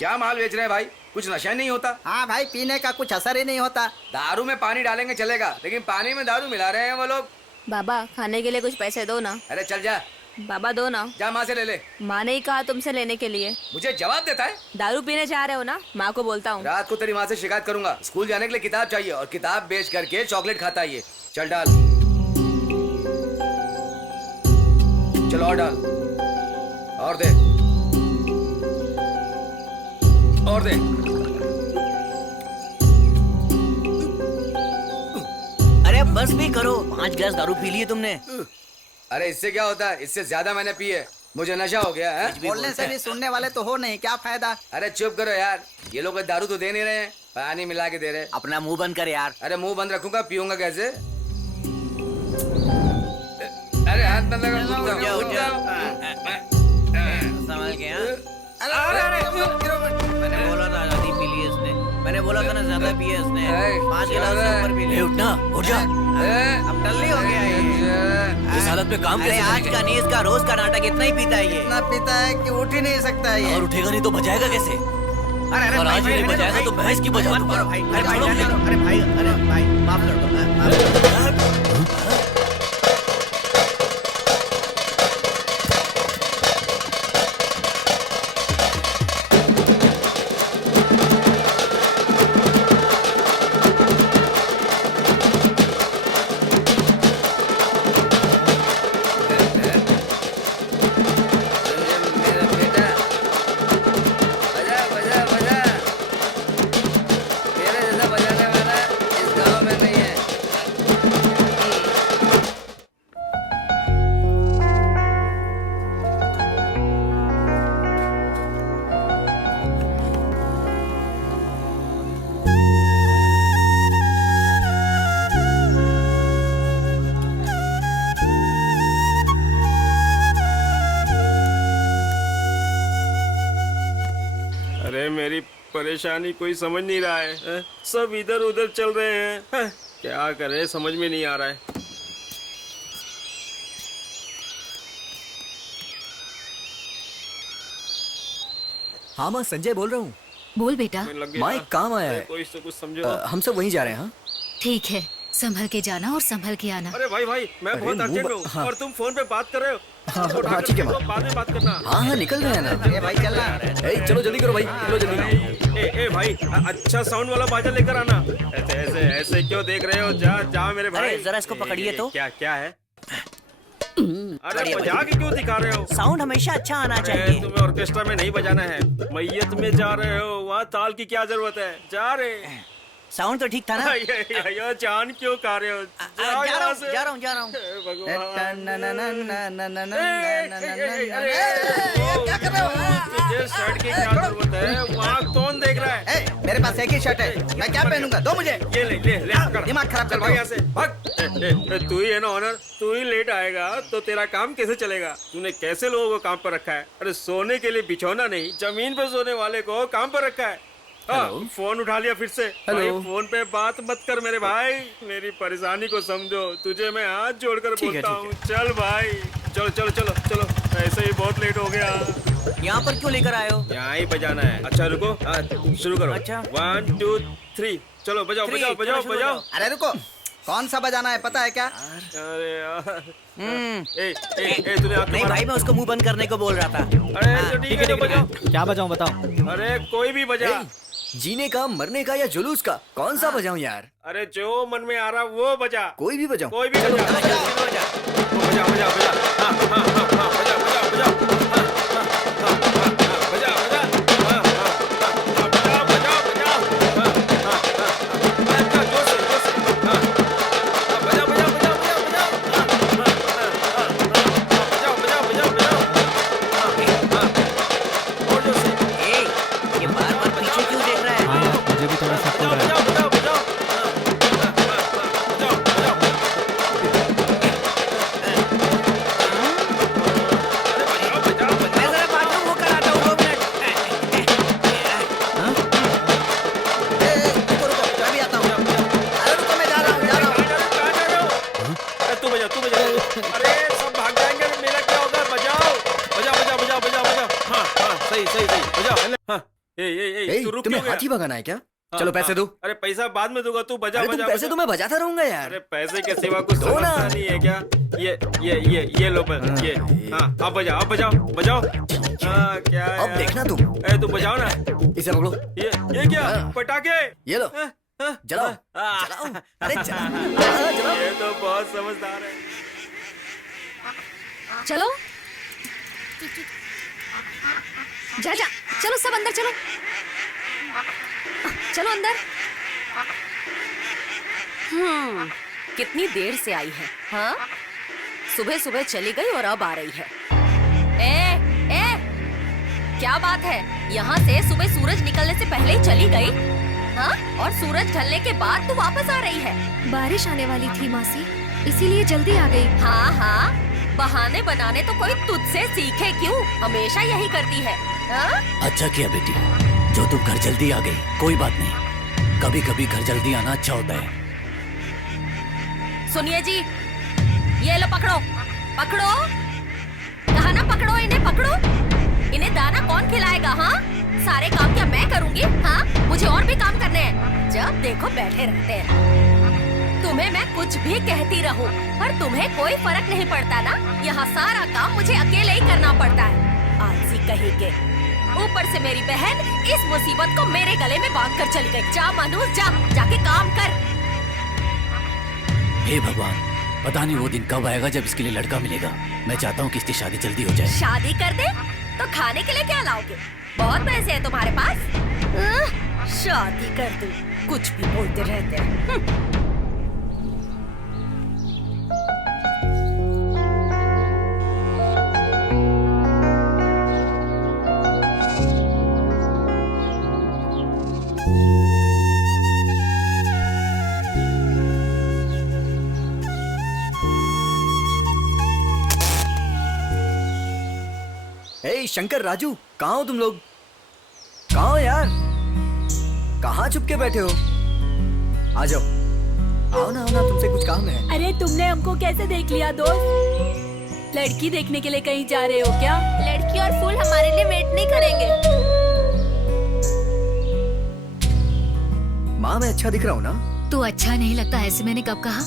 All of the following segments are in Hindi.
क्या माल बेच रहे हैं भाई? कुछ नशा नहीं होता? हाँ भाई, पीने का कुछ असर ही नहीं होता। दारू में पानी डालेंगे चलेगा, लेकिन पानी में दारू मिला रहे हैं वो लोग। बाबा खाने के लिए कुछ पैसे दो ना। अरे चल जा, बाबा दो ना। जा माँ से ले ले। माँ ने ही कहा तुमसे लेने के लिए। मुझे जवाब देता है? दारू पीने जा रहे हो ना, माँ को बोलता हूँ। रात को तेरी माँ से शिकायत करूंगा। स्कूल जाने के लिए किताब चाहिए और किताब बेच करके चॉकलेट खाता है ये। चल डाल, चलो और डाल, और दे, और दे। अरे बस भी करो, 5 गिलास दारू पी लिए तुमने। अरे इससे क्या होता है? इससे ज्यादा मैंने पी है। मुझे नशा हो गया है। बोलने से भी सुनने वाले तो हो नहीं, क्या फायदा। अरे चुप करो यार, ये लोग दारू तो दे नहीं रहे हैं, पानी मिला के दे रहे। अपना मुंह बंद कर यार। अरे मुंह बंद रखूंगा, पीऊंगा कैसे? अरे हाथ बंद लगा। संभल के मैंने बोला था आधी पी ली इसने। मैंने बोला था ना ज्यादा पिए इसने। 5 गिलास से ऊपर पी ली। उठना, उठ जा। अब टल्ली हो गया ये। इस हालत में काम कैसे? आज का नहीं, इसका रोज का नाटक। इतना ही पीता है ये। इतना पीता है कि उठ ही नहीं सकता है ये। और उठेगा नहीं तो बजाएगा कैसे? अरे और आज नहीं बजाएगा तो भैंस की बजा दूंगा। अरे भाई माफ कर दो। मेरा बेटा, बजा बजा बजा। तेरे जैसा बजाने वाला इस गांव में नहीं है। अरे मेरी परेशानी कोई समझ नहीं रहा है, हैं? सब इधर उधर चल रहे हैं, क्या करें समझ में नहीं आ रहा है। हाँ माँ, संजय बोल रहा हूँ। बोल बेटा। मैं लग गया। माँ एक काम आया है। कोई तो कुछ समझो। हम सब वहीं जा रहे हैं। हाँ ठीक है, संभल के जाना और संभल के आना। अरे भाई भाई, मैं अरे बहुत मुंह अर्जेंट हूँ हाँ। और तुम फोन पे बात कर रहे हो। हाँ, उठा हाँ, कर ठीक है, रखो, माँ। बाद में बात करना। हाँ हाँ, निकल रहे हैं ना। ये भाई चलना। ए, चलो जल्दी करो भाई, चलो जल्दी। ए भाई, अच्छा साउंड वाला बाजा लेकर आना। ऐसे ऐसे ऐसे क्यों देख रहे हो? जा जा मेरे भाई। अरे, जरा इसको पकड़िए तो। क्या क्या है? अरे बजा के क्यों दिखा रहे हो? साउंड हमेशा अच्छा आना अरे, चाहिए। तुम्हें ऑर्केस्ट्रा में नहीं बजाना है, मैयत में जा रहे हो, वहाँ ताल की क्या जरूरत है? जा रहे। साउंड तो ठीक था ना? ये जान क्यों खा रहे हो? जाओ जा रहा यहाँ हूँ, से। जा रहा हूँ, जा रहा हूँ। हे भगवान। क्या कर रहे हो? तुझे शर्ट की क्या जरूरत है? वहाँ कौन देख रहा है? मेरे पास एक ही शर्ट है, मैं क्या पहनूंगा? दो मुझे। ये ले ले ले कर। दिमाग खराब चल कर भाई दो। यहाँ से भाग। तू ही है ना ऑनर, तू ही लेट आएगा तो तेरा काम कैसे चलेगा? तूने कैसे लोगों को काम पर रखा है? अरे सोने के लिए बिछौना नहीं, जमीन पे सोने वाले को काम पर रखा है। हाँ, फोन उठा लिया फिर से। भाई फोन पे बात मत कर मेरे भाई, मेरी परेशानी को समझो। तुझे मैं हाथ जोड़कर बोलता हूँ, चल भाई, चलो चलो चलो चलो। ऐसे ही बहुत लेट हो गया। यहाँ पर क्यों लेकर आए हो? यहाँ ही बजाना है। अच्छा रुको, शुरू करो। अच्छा। 1 2 3 चलो बजाओ बजाओ बजाओ बजाओ। अरे रुको, कौन सा बजाना है पता है क्या? अरे यार, तूने आँख नहीं मारा? भाई, मैं उसको मुंह बंद करने को बोल रहा था। अरे तो ठीक है, तो बजाओ। क्या बजाऊँ बताओ? अरे कोई भी बजा। जीने का, मरने का या जुलूस का, कौन सा बजाऊं यार? अरे जो मन में आ रहा वो बजा। कोई भी बजाऊं? कोई भी बजा। बजा बजा बजा। हाँ हाँ हाँ हाँ, बजा बजा बजा। हाँ हाँ हाँ हाँ, बजा बजा। हाँ हाँ हाँ, बजा बजा बजा। हाँ हाँ हाँ, अच्छा जोर से जोर से। हाँ हाँ, बजा बजा बजा बजा बजा। हाँ हाँ हाँ हाँ, बजा बजा बजा बजा। हाँ हाँ, और जोर से। ए, ये बार-बार पीछे क्यों देख रहा है? मुझे भी थोड़ा शक हो रहा है। बजाओ बजाओ बजाओ। बजाओ बजाओ। मैं जरा बाथरूम वो कराता हूँ, 2 मिनट। रुको रुको, मैं भी आता हूँ। अरे रुको, मैं जा रहा हूँ, जा रहा हूँ। तू बजा। अरे सब भाग जाएंगे, मेरा क्या होगा? बजाओ, बजा बजा बजा बजा बजा। हाँ हाँ, सही सही सही, बजाओ। हाँ, ए, तू रुक तुम्हें क्यों गया? हाथी भगाना है क्या? हाँ, चलो पैसे हाँ। दो। अरे पैसा बाद में दूंगा, तू बजा अरे तुम बजा पैसे बजा। तो मैं बजाता रहूंगा यार। अरे पैसे के सिवा कुछ दो ना। समझता नहीं है क्या? ये लो ये। हाँ अब बजाओ बजाओ। हाँ क्या अब यार? देखना तुम। ए तू बजाओ ना। इसे पकड़ो। ये क्या? हाँ। पटाखे? ये लो, हाँ, हाँ, जलाओ। हाँ। जलाओ। अरे जलाओ। ये तो बहुत समझदार है। चलो जा चलो सब अंदर चलो। चलो अंदर। कितनी देर से आई है? हाँ, सुबह सुबह चली गई और अब आ रही है। ए, क्या बात है? यहाँ से सुबह सूरज निकलने से पहले ही चली गई? हाँ, और सूरज ढलने के बाद तू वापस आ रही है? बारिश आने वाली थी मासी, इसीलिए जल्दी आ गई। हाँ, बहाने बनाने तो कोई तुझसे सीखे क्यों? हमेशा यही करती है। हाँ? अच्छा किया बेटी, जो तुम घर जल्दी आ गई। कोई बात नहीं, कभी कभी घर जल्दी आना अच्छा होता है। सुनिए जी, ये लो पकड़ो। कहा ना पकड़ो, इन्हें पकड़ो। इन्हें दाना कौन खिलाएगा? हाँ, सारे काम क्या मैं करूँगी? हाँ, मुझे और भी काम करने हैं। जब देखो बैठे रहते हैं। तुम्हें मैं कुछ भी कहती रहूं, पर तुम्हें कोई फर्क नहीं पड़ता ना। यहाँ सारा काम मुझे अकेले ही करना पड़ता है। आलसी कहीं के। ऊपर से मेरी बहन इस मुसीबत को मेरे गले में बांध कर चली गई। जा मानूस, जाके काम कर। हे भगवान, पता नहीं वो दिन कब आएगा जब इसके लिए लड़का मिलेगा। मैं चाहता हूँ कि इसकी शादी जल्दी हो जाए। शादी कर दे तो खाने के लिए क्या लाओगे? बहुत पैसे हैं तुम्हारे पास। शादी कर दूं, कुछ भी बोलते रहते हैं। ए शंकर, राजू, कहाँ हो तुम लोग? कहाँ हो यार? कहाँ छुप के बैठे हो? आ जाओ। आओ ना तुमसे कुछ काम है। अरे तुमने हमको कैसे देख लिया दोस्त? लड़की देखने के लिए कहीं जा रहे हो क्या? लड़की और फूल हमारे लिए वेट नहीं करेंगे। माँ, मैं अच्छा दिख रहा हूँ ना? तू अच्छा नहीं लगता ऐसे मैंने कब कहा?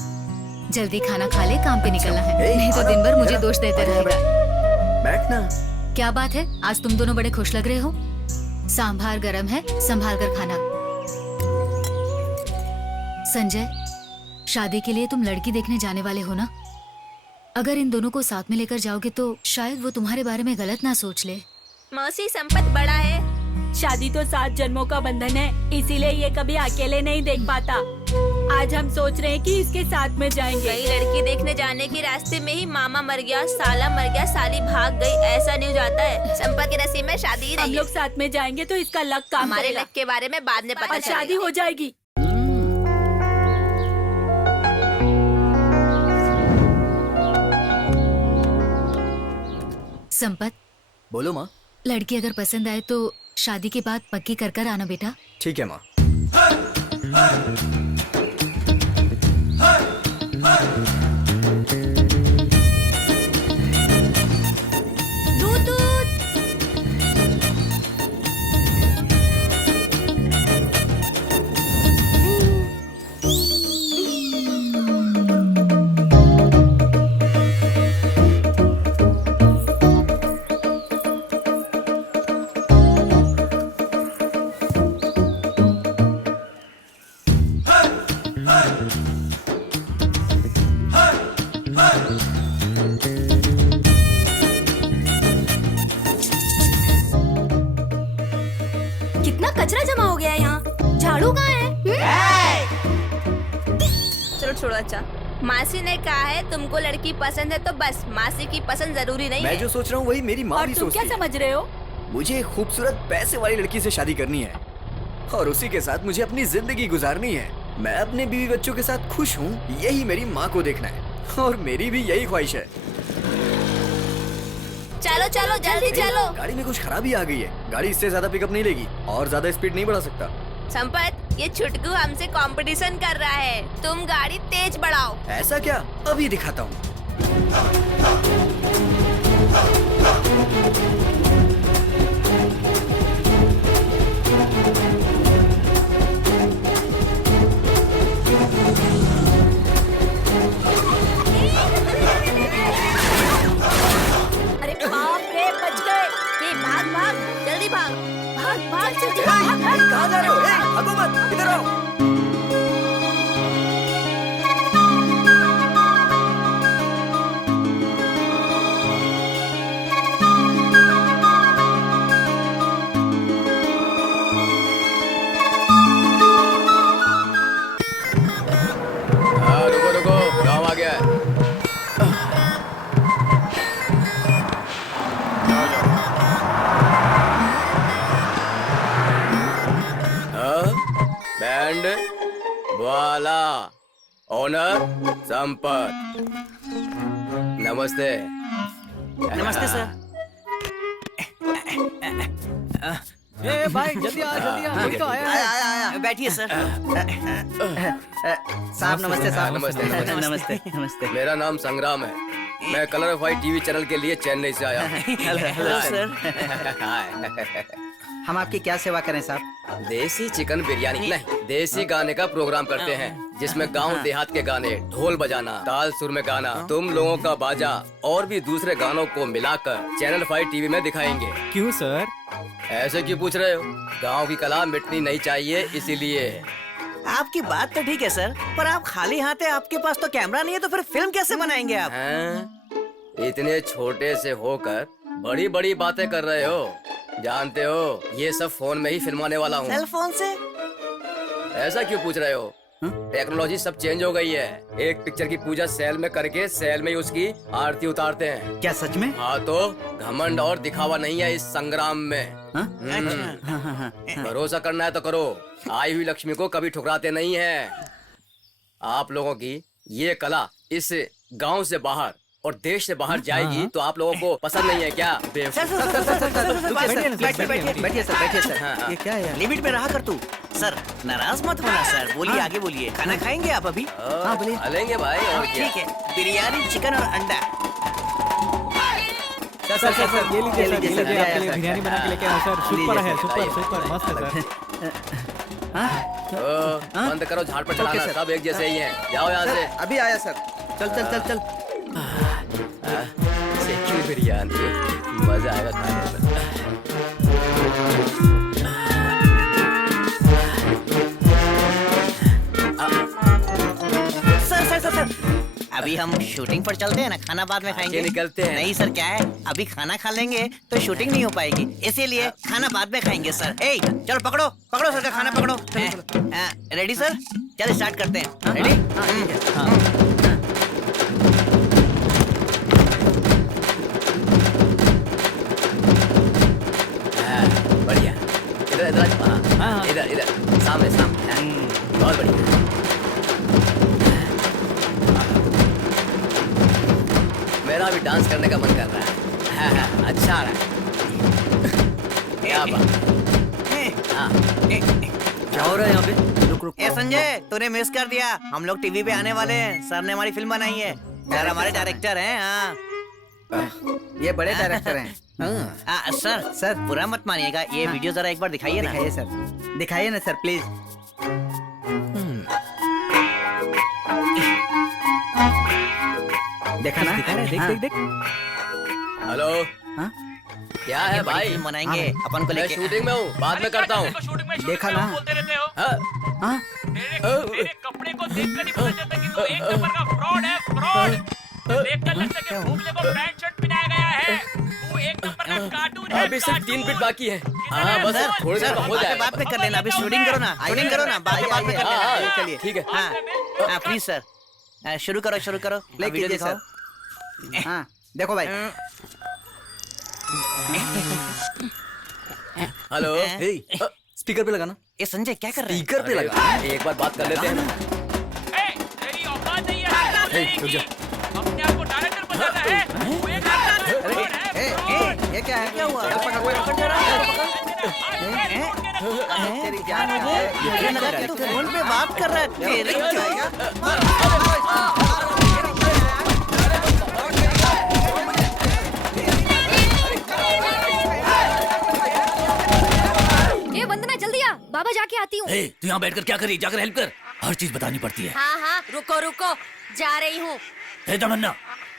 जल्दी खाना खा ले, काम पे निकलना है। ए, नहीं तो आना, दिन भर मुझे जरा, दोष देते आजा, रहेगा। बैठना। क्या बात है, आज तुम दोनों बड़े खुश लग रहे हो। सांभार गरम है, संभाल कर खाना। संजय, शादी के लिए तुम लड़की देखने जाने वाले हो ना? अगर इन दोनों को साथ में लेकर जाओगे तो शायद वो तुम्हारे बारे में गलत ना सोच ले। मौसी, संपत बड़ा है। शादी तो 7 जन्मों का बंधन है, इसीलिए ये कभी अकेले नहीं देख पाता। आज हम सोच रहे हैं कि इसके साथ में जाएंगे। कई लड़की देखने जाने के रास्ते में ही मामा मर गया, साला मर गया, साली भाग गई, ऐसा न्यूज आता है। संपत के नसीब में शादी ही हम नहीं लोग है। साथ में जाएंगे तो इसका लक काम हमारे करेगा लक के बारे में बाद में पता और शादी चलेगा। हो जाएगी। संपत, बोलो माँ। लड़की अगर पसंद आए तो शादी के बाद पक्की कर कर आना बेटा। ठीक है माँ। दूध। कितना कचरा जमा हो गया है यहाँ। झाड़ू कहाँ है? चलो छोड़ो। अच्छा, मासी ने कहा है तुमको लड़की पसंद है तो बस, मासी की पसंद जरूरी नहीं मैं है। जो सोच रहा हूँ वही मेरी माँ और भी तुम सोचती क्या है। समझ रहे हो? मुझे एक खूबसूरत पैसे वाली लड़की से शादी करनी है और उसी के साथ मुझे अपनी जिंदगी गुजारनी है। मैं अपने बीवी बच्चों के साथ खुश हूँ, यही मेरी माँ को देखना है और मेरी भी यही ख्वाहिश है। चलो चलो जल्दी चलो। गाड़ी में कुछ खराबी आ गई है। गाड़ी इससे ज्यादा पिकअप नहीं लेगी और ज्यादा स्पीड नहीं बढ़ा सकता। संपत, ये छुटकू हमसे कंपटीशन कर रहा है, तुम गाड़ी तेज बढ़ाओ। ऐसा क्या? अभी दिखाता हूँ। भाग चल चल कहाँ जा रहे हो? भागो मत, इधर आओ। रुको रुको, गाँव आ गया है। बैंड वाला ओनर संपत, नमस्ते। नमस्ते सर। ए भाई जल्दी आ अभी तो आया आया बैठिए सर। साहब नमस्ते साहब। नमस्ते नमस्ते। नमस्ते नमस्ते। मेरा नाम संग्राम है, मैं कलरफाई टीवी चैनल के लिए चेन्नई से आया हूँ। Hello sir. हम आपकी क्या सेवा करें साहब? देसी चिकन बिरयानी नहीं, देसी गाने का प्रोग्राम करते हैं जिसमें गांव देहात के गाने, ढोल बजाना, ताल सुर में गाना, तुम लोगों का बाजा और भी दूसरे गानों को मिलाकर चैनल 5 टीवी में दिखाएंगे। क्यों सर? ऐसे क्यों पूछ रहे हो? गांव की कला मिटनी नहीं चाहिए, इसीलिए। आपकी बात तो ठीक है सर, पर आप खाली हाथ है, आपके पास तो कैमरा नहीं है, तो फिर फिल्म कैसे बनाएंगे आप? हैं? इतने छोटे से होकर बड़ी बड़ी बातें कर रहे हो। जानते हो ये सब फोन में ही फिल्माने वाला हूँ। सेल फोन से? ऐसा क्यों पूछ रहे हो? टेक्नोलॉजी सब चेंज हो गई है। एक पिक्चर की पूजा सेल में करके सेल में ही उसकी आरती उतारते हैं। क्या सच में? हाँ तो घमंड और दिखावा नहीं है इस संग्राम में। भरोसा करना है तो करो, आई हुई लक्ष्मी को कभी ठुकराते नहीं है। आप लोगों की ये कला इस गांव से बाहर और देश से बाहर जाएगी तो आप लोगों को पसंद नहीं है क्या? बैठिए सर, बैठिए सर। हाँ। ये क्या है? लिमिट में रहा कर तू। सर नाराज मत होना सर, बोलिए आगे बोलिए। खाना खाएंगे आप अभी? हाँ, बोलिए। खा लेंगे भाई, और क्या। ठीक है, बिरयानी, चिकन और अंडा। सर ये लीजिए सर, आपके लिए बिरयानी बना के लेके आया सर। सुपर है, सुपर मस्त है सर। बंद करो झाड़ पर चलाना, सब एक जैसे ही हैं। जाओ यहाँ से। अभी आया सर। चल। चिकन बिरयानी, मजा आएगा खाने में। सर अभी हम शूटिंग पर चलते हैं ना, खाना बाद में खाएंगे। निकलते हैं। नहीं सर, क्या है अभी खाना खा लेंगे तो शूटिंग नहीं हो पाएगी, इसीलिए खाना बाद में खाएंगे सर। ए चलो पकड़ो सर का खाना पकड़ो। Ready sir? चलो स्टार्ट करते हैं। रेडी? बढ़िया, इधर सामने बहुत बढ़िया। मेरा भी डांस करने का मन कर रहा है। अच्छा रहा है। क्या बात। क्या हो रहा है यहाँ पे? रुक। ए संजय, तूने मिस कर दिया, हम लोग टीवी पे आने वाले हैं। सर ने हमारी फिल्म बनाई है, सर हमारे डायरेक्टर हैं। हाँ ये बड़े डायरेक्टर हैं। सर बुरा मत मानिएगा, ये वीडियो जरा एक बार दिखाइए ना। दिखाइए ना सर प्लीज। देखा ना? देख। हेलो, क्या है भाई? फिल्म बनाएंगे अपन को मैं लेके। शूटिंग में हूँ, बाद में करता हूँ। देखा ना? हाँ? मेरे कपड़े को देखकर ही पता चलता कि तू एक नंबर का फ्रॉड है, फ्रॉड। देखकर लगता है कि भूखले को पैंट शर्ट पहनाया गया है। तू एक नंबर का कार्टून है। अभी सिर्फ 3 फीट बाकी है। हाँ बस थोड़ी देर में हो जाएगा। बात में कर लेना, अभी शूटिंग करो ना, बाद में कर लेना। चलिए ठीक है। हाँ प्लीज सर, शुरू करो। वीडियो दिखाओ। हाँ देखो भाई। हेलो, स्पीकर पे लगाना। ये संजय क्या कर रहे हैं? स्पीकर पे लगा। एक बार बात कर लेते हैं। तेरी औकात नहीं है अपने आप को डायरेक्टर बताना है। तू एक ये क्या है? क्या हुआ? तेरी जान है। मुझे लगा कि तू फोन पे बात कर रहा है। तेरी ए वंदना जल्दी आ, बाबा जाके आती हूँ। तू यहाँ बैठकर क्या करी? जाकर हेल्प कर, हर चीज बतानी पड़ती है। हाँ रुको, जा रही हूँ। तमन्ना,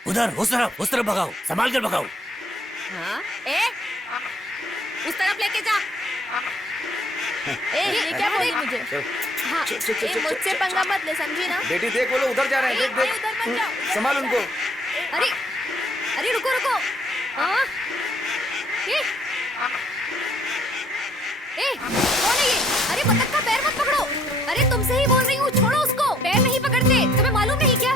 उधर उस तरफ भगाओ, संभाल कर भगाओ। हाँ? उस तरफ लेके जा। चाहिए मुझे। हाँ, ये मुझसे पंगा मत ले, समझी ना? बेटी देख, वो लोग उधर जा रहे हैं, देख देख, उधर मत जाओ। संभाल उनको। अरे अरे रुको रुको। हाँ कौन है ये? अरे बतख का पैर मत पकड़ो। अरे तुमसे ही बोल रही हूँ, छोड़ो उसको। पैर नहीं पकड़ते, तुम्हें मालूम नहीं क्या?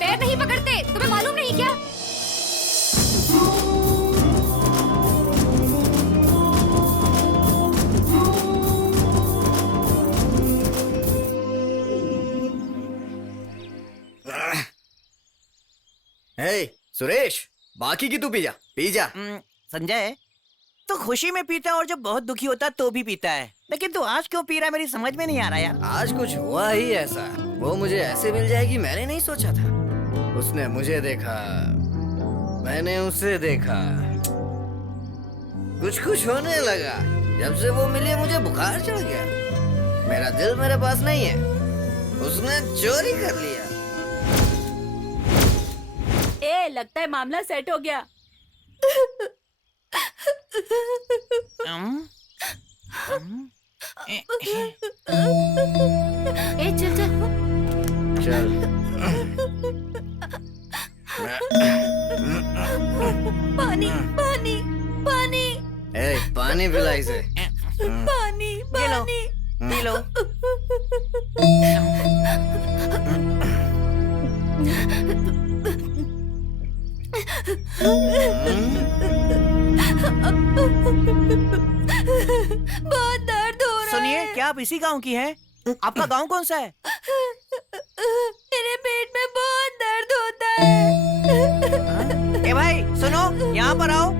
पैर नहीं पकड़ते, तुम्हें मालूम नहीं क्या? हे सुरेश, बाकी की तू पी जा, पी जा। संजय, तो खुशी में पीता है और जब बहुत दुखी होता है तो भी पीता है, लेकिन तू आज क्यों पी रहा है मेरी समझ में नहीं आ रहा यार। आज कुछ हुआ ही ऐसा, वो मुझे ऐसे मिल जाएगी मैंने नहीं सोचा था। उसने मुझे देखा, मैंने उसे देखा, कुछ कुछ होने लगा। जब से वो मिली मुझे बुखार चढ़ गया। मेरा दिल मेरे पास नहीं है, उसने चोरी कर लिया। ए, लगता है मामला सेट हो गया। ए चल चल। चल। पानी पानी पानी ए, पानी पिला इसे। पानी पानी। P low. बहुत दर्द हो रहा सुनिए, है। क्या आप इसी गांव की हैं? आपका गांव कौन सा है? मेरे पेट में बहुत दर्द होता है। ए भाई सुनो, यहाँ पर आओ।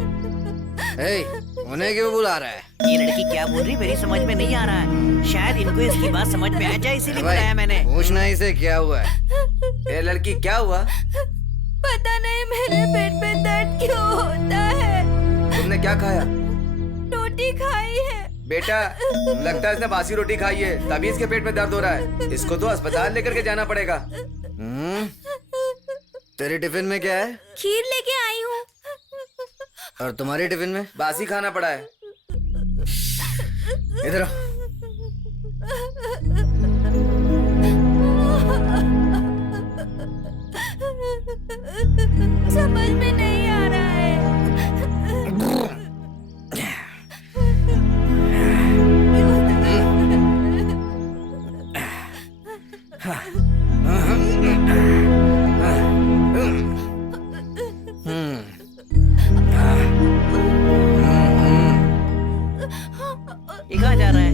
ए, उन्हें क्यों बुला रहा है? ये लड़की क्या बोल रही मेरी समझ में नहीं आ रहा है। शायद इनको इसकी बात समझ में आ जाए इसीलिए बुलाया मैंने। पूछना इसे क्या हुआ है। ए लड़की, क्या हुआ? पता नहीं मेरे पेट में दर्द क्यों होता है। तुमने क्या खाया? रोटी खाई है। बेटा, लगता है इसने बासी रोटी खाई है, तभी इसके पेट में दर्द हो रहा है। इसको तो अस्पताल लेकर के जाना पड़ेगा। तेरे टिफिन में क्या है? खीर लेके आई हूँ। और तुम्हारे टिफिन में? बासी खाना पड़ा है। इधर आओ। समझ में नहीं आ रहा है। ये कहाँ जा रहा है?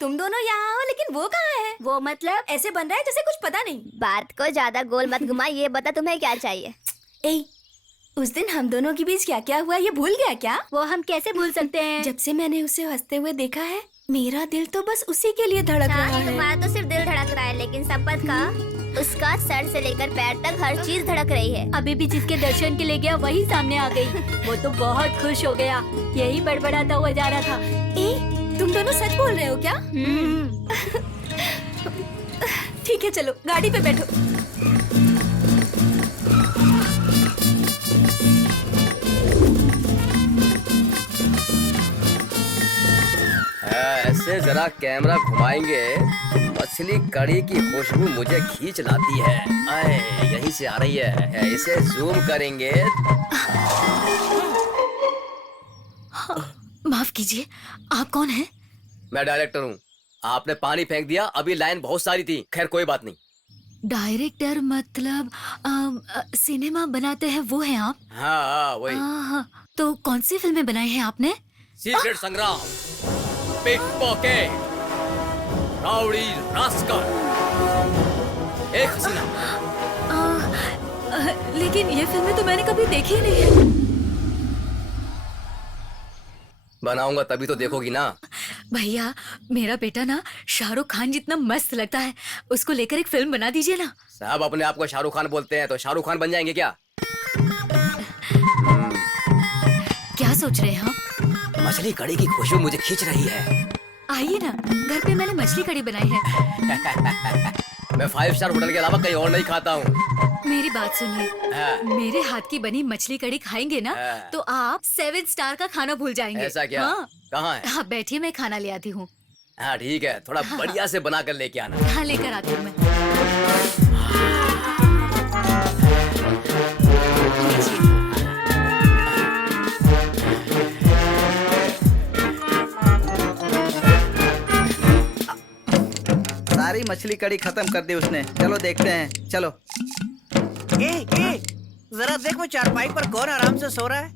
तुम दोनों यहाँ हो लेकिन वो कहाँ है? वो मतलब ऐसे बन रहा है जैसे कुछ पता नहीं। बात को ज्यादा गोल मत घुमा, ये बता तुम्हें क्या चाहिए? ए, उस दिन हम दोनों के बीच क्या क्या हुआ ये भूल गया क्या? वो हम कैसे भूल सकते हैं? जब से मैंने उसे हंसते हुए देखा है मेरा दिल तो बस उसी के लिए धड़क रहा है। तुम्हारा तो सिर्फ दिल धड़क रहा है, लेकिन संपत का उसका सर से लेकर पैर तक हर चीज धड़क रही है। अभी भी जिसके दर्शन के लिए गया वही सामने आ गई। वो तो बहुत खुश हो गया, यही बड़बड़ाता हुआ जा रहा था। तुम दोनों सच बोल रहे हो क्या? ठीक है, चलो गाड़ी पे बैठो। ऐसे जरा कैमरा घुमाएंगे, मछली कड़ी की खुशबू मुझे खींच लाती है। आए, यहीं से आ रही है। इसे जूम करेंगे। माफ कीजिए, आप कौन हैं? मैं डायरेक्टर हूँ। आपने पानी फेंक दिया, अभी लाइन बहुत सारी थी। खैर कोई बात नहीं। डायरेक्टर मतलब सिनेमा बनाते हैं वो हैं आप? हाँ वही। हाँ, तो कौन सी फिल्में बनाई हैं आपने? सीक्रेट संग्राम, पिक पॉकेट, राउडी रास्कल, एक हसीना। लेकिन ये फिल्में तो मैंने कभी देखी नहीं है। बनाऊंगा तभी तो देखोगी ना। भैया, मेरा बेटा ना शाहरुख खान जितना मस्त लगता है, उसको लेकर एक फिल्म बना दीजिए ना। साहब अपने आप को शाहरुख खान बोलते हैं, तो शाहरुख खान बन जाएंगे क्या? क्या सोच रहे हैं आप? मछली कड़ी की खुशबू मुझे खींच रही है। आइए ना, घर पे मैंने मछली कड़ी बनाई है। मैं 5 स्टार होटल के अलावा कहीं और नहीं खाता हूँ। मेरी बात सुनिए, मेरे हाथ की बनी मछली कड़ी खाएंगे ना तो आप 7 स्टार का खाना भूल जाएंगे। ऐसा क्या? हाँ। कहाँ है? हाँ बैठिए, मैं खाना ले आती हूँ। हाँ ठीक है, थोड़ा बढ़िया से बना कर लेके आना। हाँ लेकर आती हूँ मैं। सारी मछली कड़ी खत्म कर दी उसने। चलो देखते हैं, चलो। जरा देखो चारपाई पर कौन आराम से सो रहा है।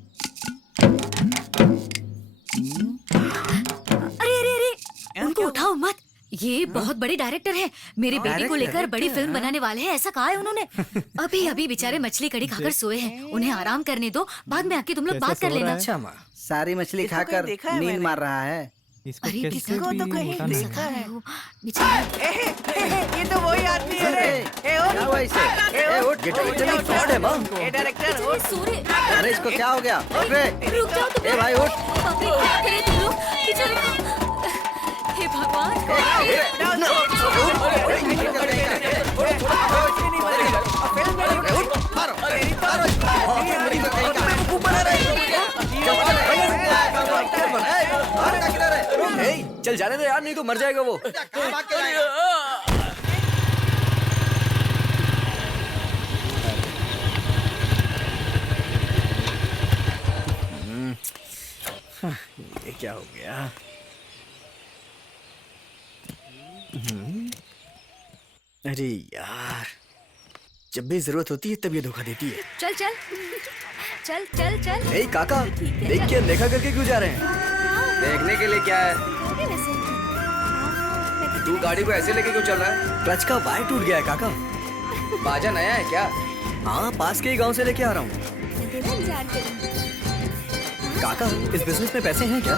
अरे उनको उठाओ मत, ये बहुत बड़े डायरेक्टर हैं। मेरे बेटे को लेकर बड़ी फिल्म बनाने वाले हैं, ऐसा कहा है उन्होंने। अभी अभी बेचारे मछली कड़ी खाकर सोए हैं, उन्हें आराम करने दो, बाद में आके तुम लोग बात कर लेना। अच्छा माँ, सारी मछली खाकर नींद मार रहा है। अरे किसको तो कहीं देखा है बेचारा। ये तो वही आदमी है। क्या हुआ इसे? ये डायरेक्टर नहीं, फ्रॉड है माँ। डायरेक्टर सूर्य, अरे इसको क्या हो गया? उठ रे। रुक जाओ तुम। ए भाई उठ। बाप रे, क्या करे तुम लोग? बेचारे, हे भगवान। चल जाने दे यार, नहीं तो मर जाएगा वो। ये क्या हो गया? अरे यार, जब भी जरूरत होती है तब ये धोखा देती है। चल चल चल चल चल। ए काका, देख के देखा करके क्यों जा रहे हैं? देखने के लिए क्या है? तू गाड़ी को ऐसे लेके क्यों चल रहा है? क्लच का वायर टूट गया है काका। बाजा नया है क्या? हाँ, पास के ही गांव से लेके आ रहा हूँ। काका, इस बिजनेस में पैसे हैं क्या?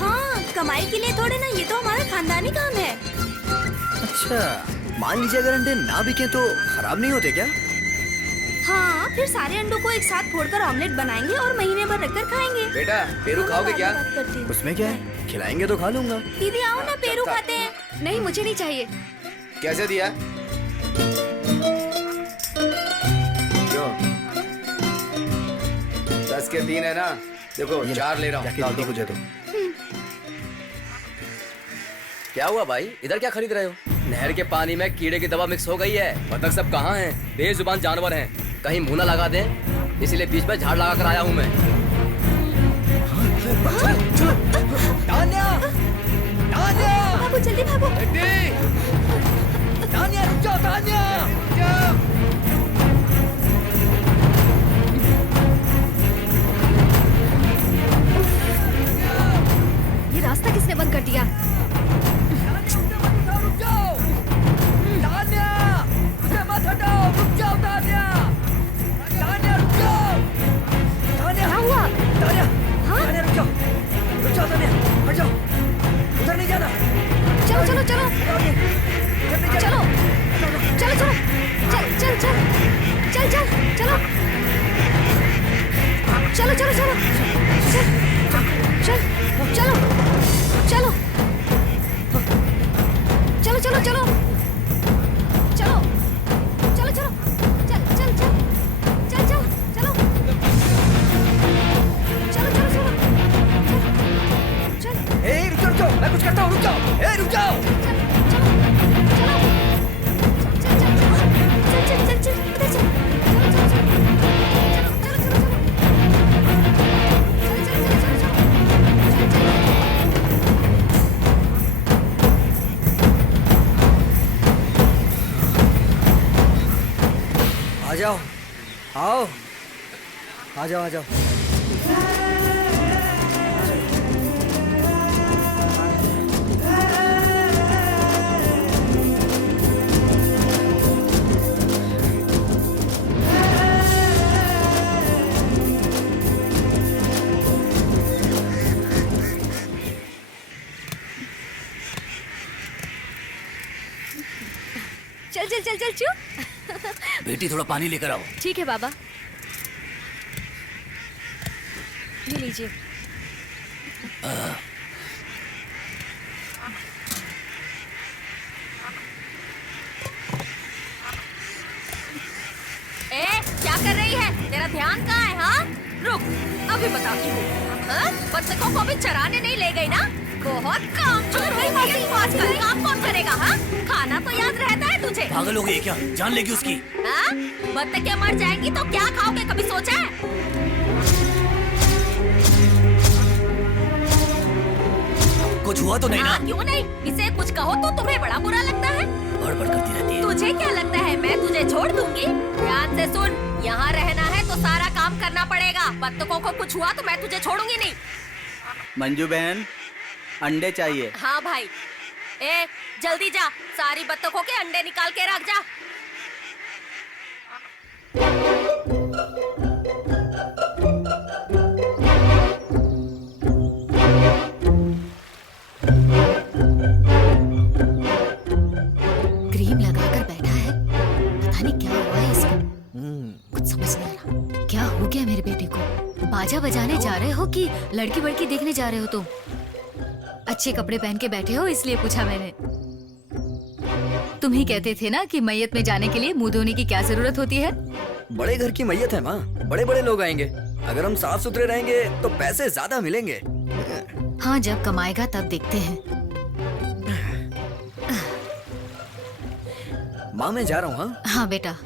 हाँ, कमाई के लिए थोड़े ना, ये तो हमारा खानदानी काम है। अच्छा, मान लीजिए अगर अंडे ना बिके तो खराब नहीं होते क्या? हाँ, फिर सारे अंडों को एक साथ फोड़कर ऑमलेट बनाएंगे और महीने भर रखकर खाएंगे। बेटा पेरू खाओगे क्या? उसमें क्या है, खिलाएंगे तो खा लूंगा। दीदी आओ ना, पेरू खाते हैं। नहीं, मुझे नहीं चाहिए। कैसे दिया? क्यों? 10 के 3 है ना? देखो 4 ले रहा जाके दीदी को दे दो। क्या हुआ भाई, इधर क्या खरीद रहे हो? नहर के पानी में कीड़े की दवा मिक्स हो गई है। बतख सब कहाँ हैं? बेजुबान जानवर हैं, कहीं मुंह ना लगा दें, इसलिए बीच में झाड़ लगा कर आया हूँ मैं। तान्या! तान्या! भागो, जल्दी भागो। तान्या रुक जाओ, तान्या! ये रास्ता किसने बंद कर दिया? रुक जाओ! तान्या! उसे मत हटाओ, रुक जाओ तान्या! तान्या रुक जाओ! तान्या! क्या हुआ? तान्या! हाँ? तान्या रुक जाओ! रुक जाओ तान्या! हट जाओ! उधर नहीं जाना! चलो चलो चलो। जाओ, आओ, आ जाओ, आ जाओ। चल चल चल चल चू। बेटी थोड़ा पानी लेकर आओ। ठीक है बाबा, ये लीजिए। ए, क्या कर रही है? तेरा ध्यान कहाँ है? हाँ, रुक, अभी बताती हूँ। हाँ? बच्चों को भी चराने नहीं ले गई ना? बहुत काम चोर है ये, आजकल काम कौन करेगा? हाँ, खाना तो याद रहता है तुझे। पागल हो गई क्या? जान लेगी उसकी। हाँ, बत्तखें मर जाएंगी तो क्या खाओगे? कभी सोचा है? कुछ हुआ तो नहीं ना? क्यों नहीं? इसे कुछ कहो तो तुम्हें बड़ा बुरा लगता है? बड़बड़ करती रहती है। तुझे क्या लगता है मैं तुझे छोड़ दूंगी? ध्यान से सुन, यहाँ रहना है तो सारा काम करना पड़ेगा। बत्तखों को कुछ हुआ तो मैं तुझे छोड़ूंगी नहीं। मंजू बहन, अंडे चाहिए। हाँ भाई। ए, जल्दी जा, सारी बत्तखों के अंडे निकाल के रख जा। क्रीम लगाकर बैठा है, पता नहीं क्या हुआ है इसको। कुछ समझ नहीं आ रहा, क्या हो गया मेरे बेटे को? बाजा बजाने जा रहे हो कि लड़की बड़की देखने जा रहे हो तुम? अच्छे कपड़े पहन के बैठे हो इसलिए पूछा मैंने। तुम ही कहते थे ना कि मैयत में जाने के लिए मुंह धोने की क्या जरूरत होती है? बड़े घर की मैयत है माँ, बड़े बड़े लोग आएंगे। अगर हम साफ सुथरे रहेंगे तो पैसे ज्यादा मिलेंगे। हाँ, जब कमाएगा तब देखते हैं। माँ मैं जा रहा हूँ। हाँ हाँ बेटा।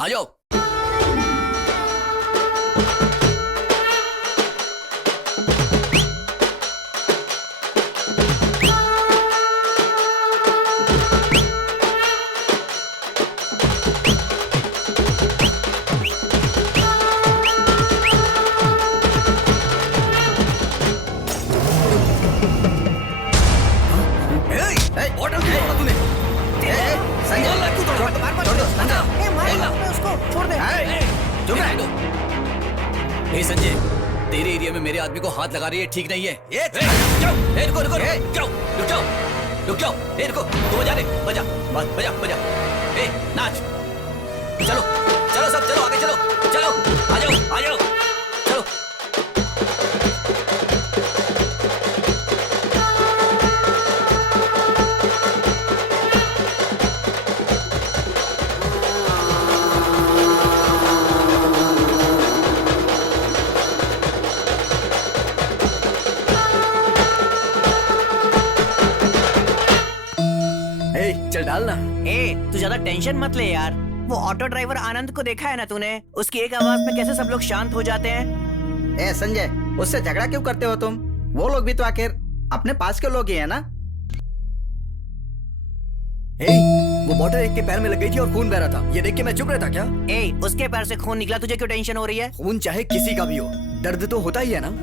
आ जाओ। संजय, तेरे एरिया में मेरे आदमी को हाथ लगा रही है, ठीक नहीं है। रुको रुको रुक जाओ। रुको, तू बजा दे, बजा बजा बजा। नाच, चलो चलो सब चलो, आगे चलो, आ जाओ चलो। चल डालना। तू ज्यादा टेंशन मत ले यार। वो ऑटो ड्राइवर आनंद को देखा है ना तूने? उसकी एक आवाज में कैसे सब लोग शांत हो जाते हैं। संजय, उससे झगड़ा क्यों करते हो तुम? वो लोग भी तो आखिर अपने पास के लोग ही है ना। वो बॉटल एक के पैर में लग गई थी और खून बह रहा था। ये देख के मैं चुप रहता क्या? उसके पैर से खून निकला, तुझे क्यों टेंशन हो रही है? खून चाहे किसी का भी हो, दर्द तो होता ही है ना।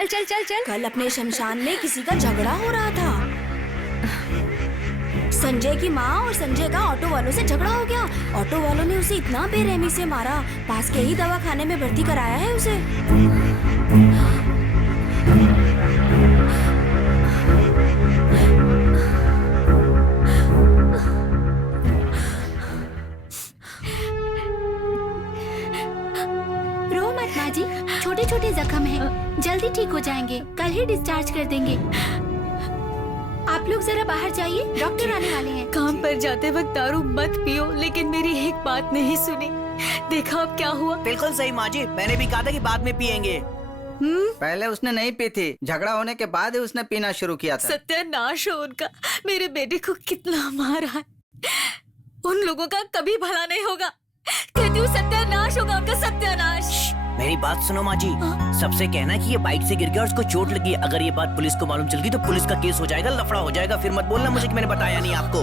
चल चल चल चल। कल अपने शमशान में किसी का झगड़ा हो रहा था। संजय की माँ और संजय का ऑटो वालों से झगड़ा हो गया। ऑटो वालों ने उसे इतना बेरहमी से मारा, पास के ही दवाखाने में भर्ती कराया है उसे। रो मत माँ जी, छोटे छोटे जख्म हैं, जल्दी ठीक हो जाएंगे। कल ही डिस्चार्ज कर देंगे। आप लोग जरा बाहर जाइए, डॉक्टर आने वाले हैं। काम पर जाते वक्त दारू मत पियो, लेकिन मेरी एक बात नहीं सुनी। देखा अब क्या हुआ। बिल्कुल सही माँ जी, मैंने भी कहा था कि बाद में पियेंगे। पहले उसने नहीं पी थी, झगड़ा होने के बाद ही उसने पीना शुरू किया था। सत्यानाश हो उनका, मेरे बेटे को कितना मारा है। उन लोगों का कभी भला नहीं होगा। कहती हूँ सत्यानाश होगा उनका, सत्यानाश। मेरी बात सुनो माँ जी, सबसे कहना कि ये बाइक से गिर गया और उसको चोट लगी। अगर ये बात पुलिस को मालूम चल गई तो पुलिस का केस हो जाएगा, लफड़ा हो जाएगा। फिर मत बोलना मुझे कि मैंने बताया नहीं आपको।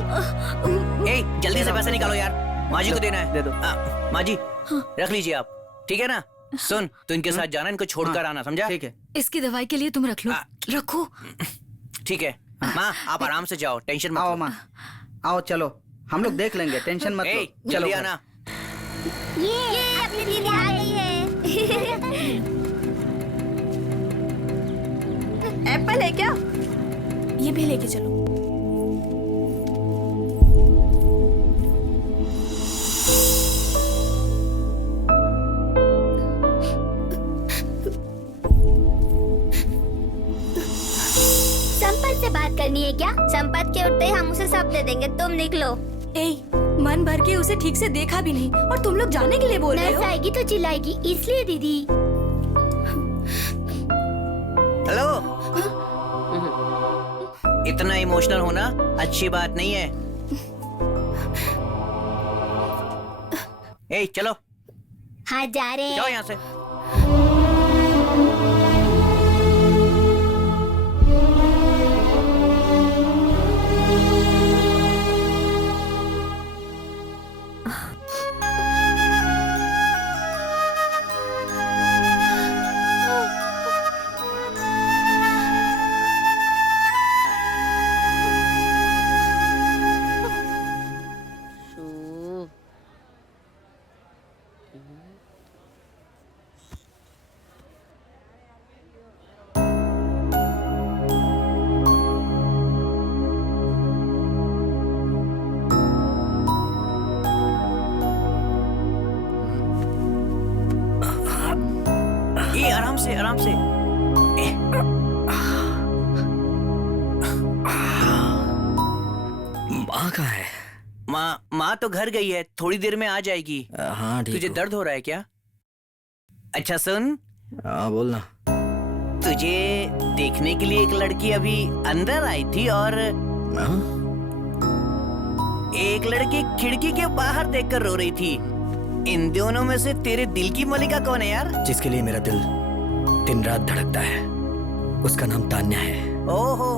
ए, जल्दी से पैसा निकालो यार, माँ जी को देना है। दे दो। माँ जी रख लीजिए आप, ठीक है ना। सुन, तो इनके साथ जाना, इनको छोड़कर आना, समझा? ठीक है। इसकी दवाई के लिए तुम रख लो। रखो। ठीक है माँ, आप आराम से जाओ, टेंशन मत आओ लो। माँ, आओ चलो, हम लोग देख लेंगे, टेंशन मत लो। जल्दी आना। ये अपनी दीदी आ गई है। एप्पल है क्या? ये भी लेके चलो। संपत से बात करनी है क्या? संपत के उठते ही हम उसे सब दे देंगे, तुम निकलो। ए, मन भर के उसे ठीक से देखा भी नहीं और तुम लोग जाने के लिए बोल रहे हो। नर्स आएगी तो चिल्लाएगी, इसलिए दीदी। हेलो, इतना इमोशनल होना अच्छी बात नहीं है। ए, चलो। हाँ जा रहे हैं। जाओ यहाँ से। आराम से। माँ कहाँ है? माँ तो घर गई है, थोड़ी देर में आ जाएगी। हाँ ठीक। तुझे दर्द हो रहा है क्या? अच्छा सुन। हाँ बोलना। तुझे देखने के लिए एक लड़की अभी अंदर आई थी और एक लड़की खिड़की के बाहर देखकर रो रही थी। इन दोनों में से तेरे दिल की मलिका कौन है यार? जिसके लिए मेरा दिल दिन रात धड़कता है, उसका नाम तान्या है। ओहो।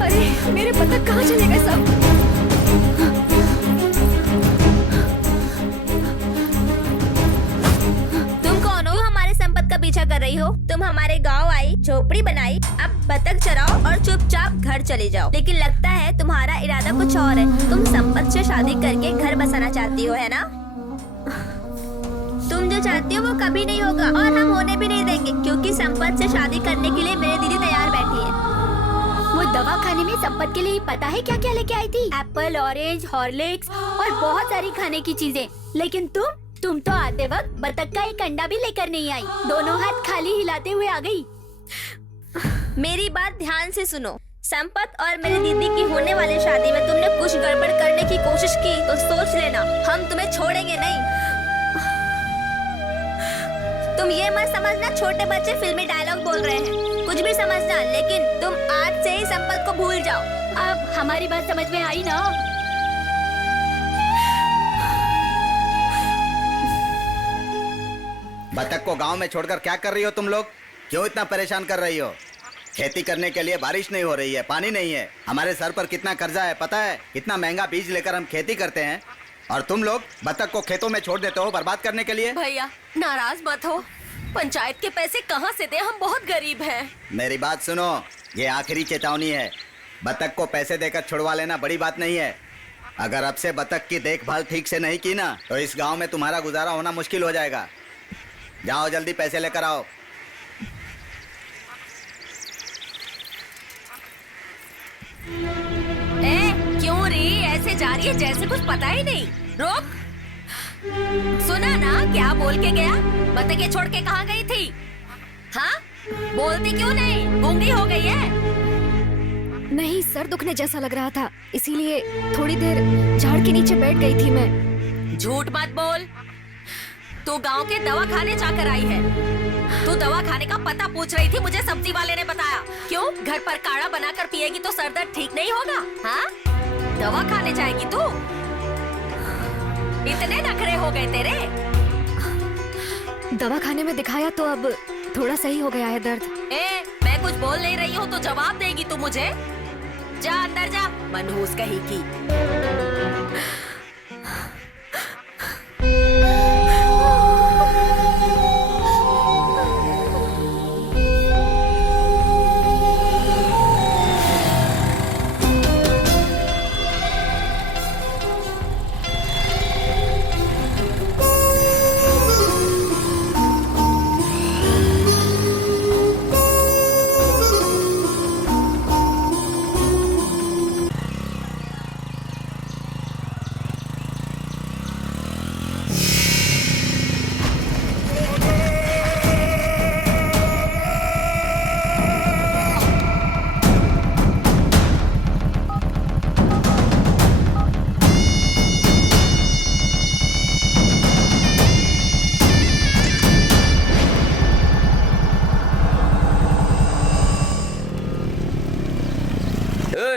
अरे मेरे बतख कहाँ चले गए सब? पीछा कर रही हो? तुम हमारे गांव आई, झोपड़ी बनाई, अब बतख चराओ और चुपचाप घर चले जाओ। लेकिन लगता है तुम्हारा इरादा कुछ और है। तुम संपत से शादी करके घर बसाना चाहती हो, है ना? तुम जो चाहती हो वो कभी नहीं होगा और हम होने भी नहीं देंगे, क्योंकि संपत से शादी करने के लिए मेरी दीदी तैयार बैठी है। वो दवाखाने में संपत के लिए पता है क्या क्या लेके आई थी? एप्पल, ऑरेंज, हॉर्लिक्स और बहुत सारी खाने की चीजें। लेकिन तुम तो आते वक्त बतख का एक अंडा भी लेकर नहीं आई, दोनों हाथ खाली हिलाते हुए आ गई। मेरी बात ध्यान से सुनो। संपत और मेरी दीदी की होने वाली शादी में तुमने कुछ गड़बड़ करने की कोशिश की तो सोच लेना, हम तुम्हें छोड़ेंगे नहीं। तुम ये मत समझना छोटे बच्चे फिल्मी डायलॉग बोल रहे हैं, कुछ भी समझना, लेकिन तुम आज से ही संपत को भूल जाओ। अब हमारी बात समझ में आई ना? बतख को गांव में छोड़कर क्या कर रही हो तुम लोग? क्यों इतना परेशान कर रही हो? खेती करने के लिए बारिश नहीं हो रही है, पानी नहीं है। हमारे सर पर कितना कर्जा है पता है? इतना महंगा बीज लेकर हम खेती करते हैं और तुम लोग बतख को खेतों में छोड़ देते हो बर्बाद करने के लिए। भैया नाराज मत हो, पंचायत के पैसे कहाँ से दे, हम बहुत गरीब हैं। मेरी बात सुनो, ये आखिरी चेतावनी है। बतख को पैसे देकर छुड़वा लेना बड़ी बात नहीं है। अगर अब से बतख की देखभाल ठीक से नहीं की ना तो इस गांव में तुम्हारा गुजारा होना मुश्किल हो जाएगा। जाओ जल्दी पैसे लेकर आओ। क्यों री ऐसे जा रही है जैसे कुछ पता ही नहीं। रोक, सुना ना क्या बोल के गया? बतखे छोड़ के कहाँ गई थी? हाँ, बोलती क्यों नहीं? गूंगी हो गई है? नहीं, सर दुखने जैसा लग रहा था, इसीलिए थोड़ी देर झाड़ के नीचे बैठ गई थी मैं। झूठ मत बोल, तू गांव के दवा खाने जाकर आई है। तू दवा खाने का पता पूछ रही थी, मुझे सब्जी वाले ने बताया। क्यों, घर पर काढ़ा बनाकर पिएगी तो सर दर्द ठीक नहीं होगा? हाँ, दवा खाने जाएगी तू? इतने नखरे हो गए तेरे? दवा खाने में दिखाया तो अब थोड़ा सही हो गया है दर्द। मैं कुछ बोल नहीं रही हूँ तो जवाब देगी तू मुझे? जा अंदर जा, मनहूस कहीं की।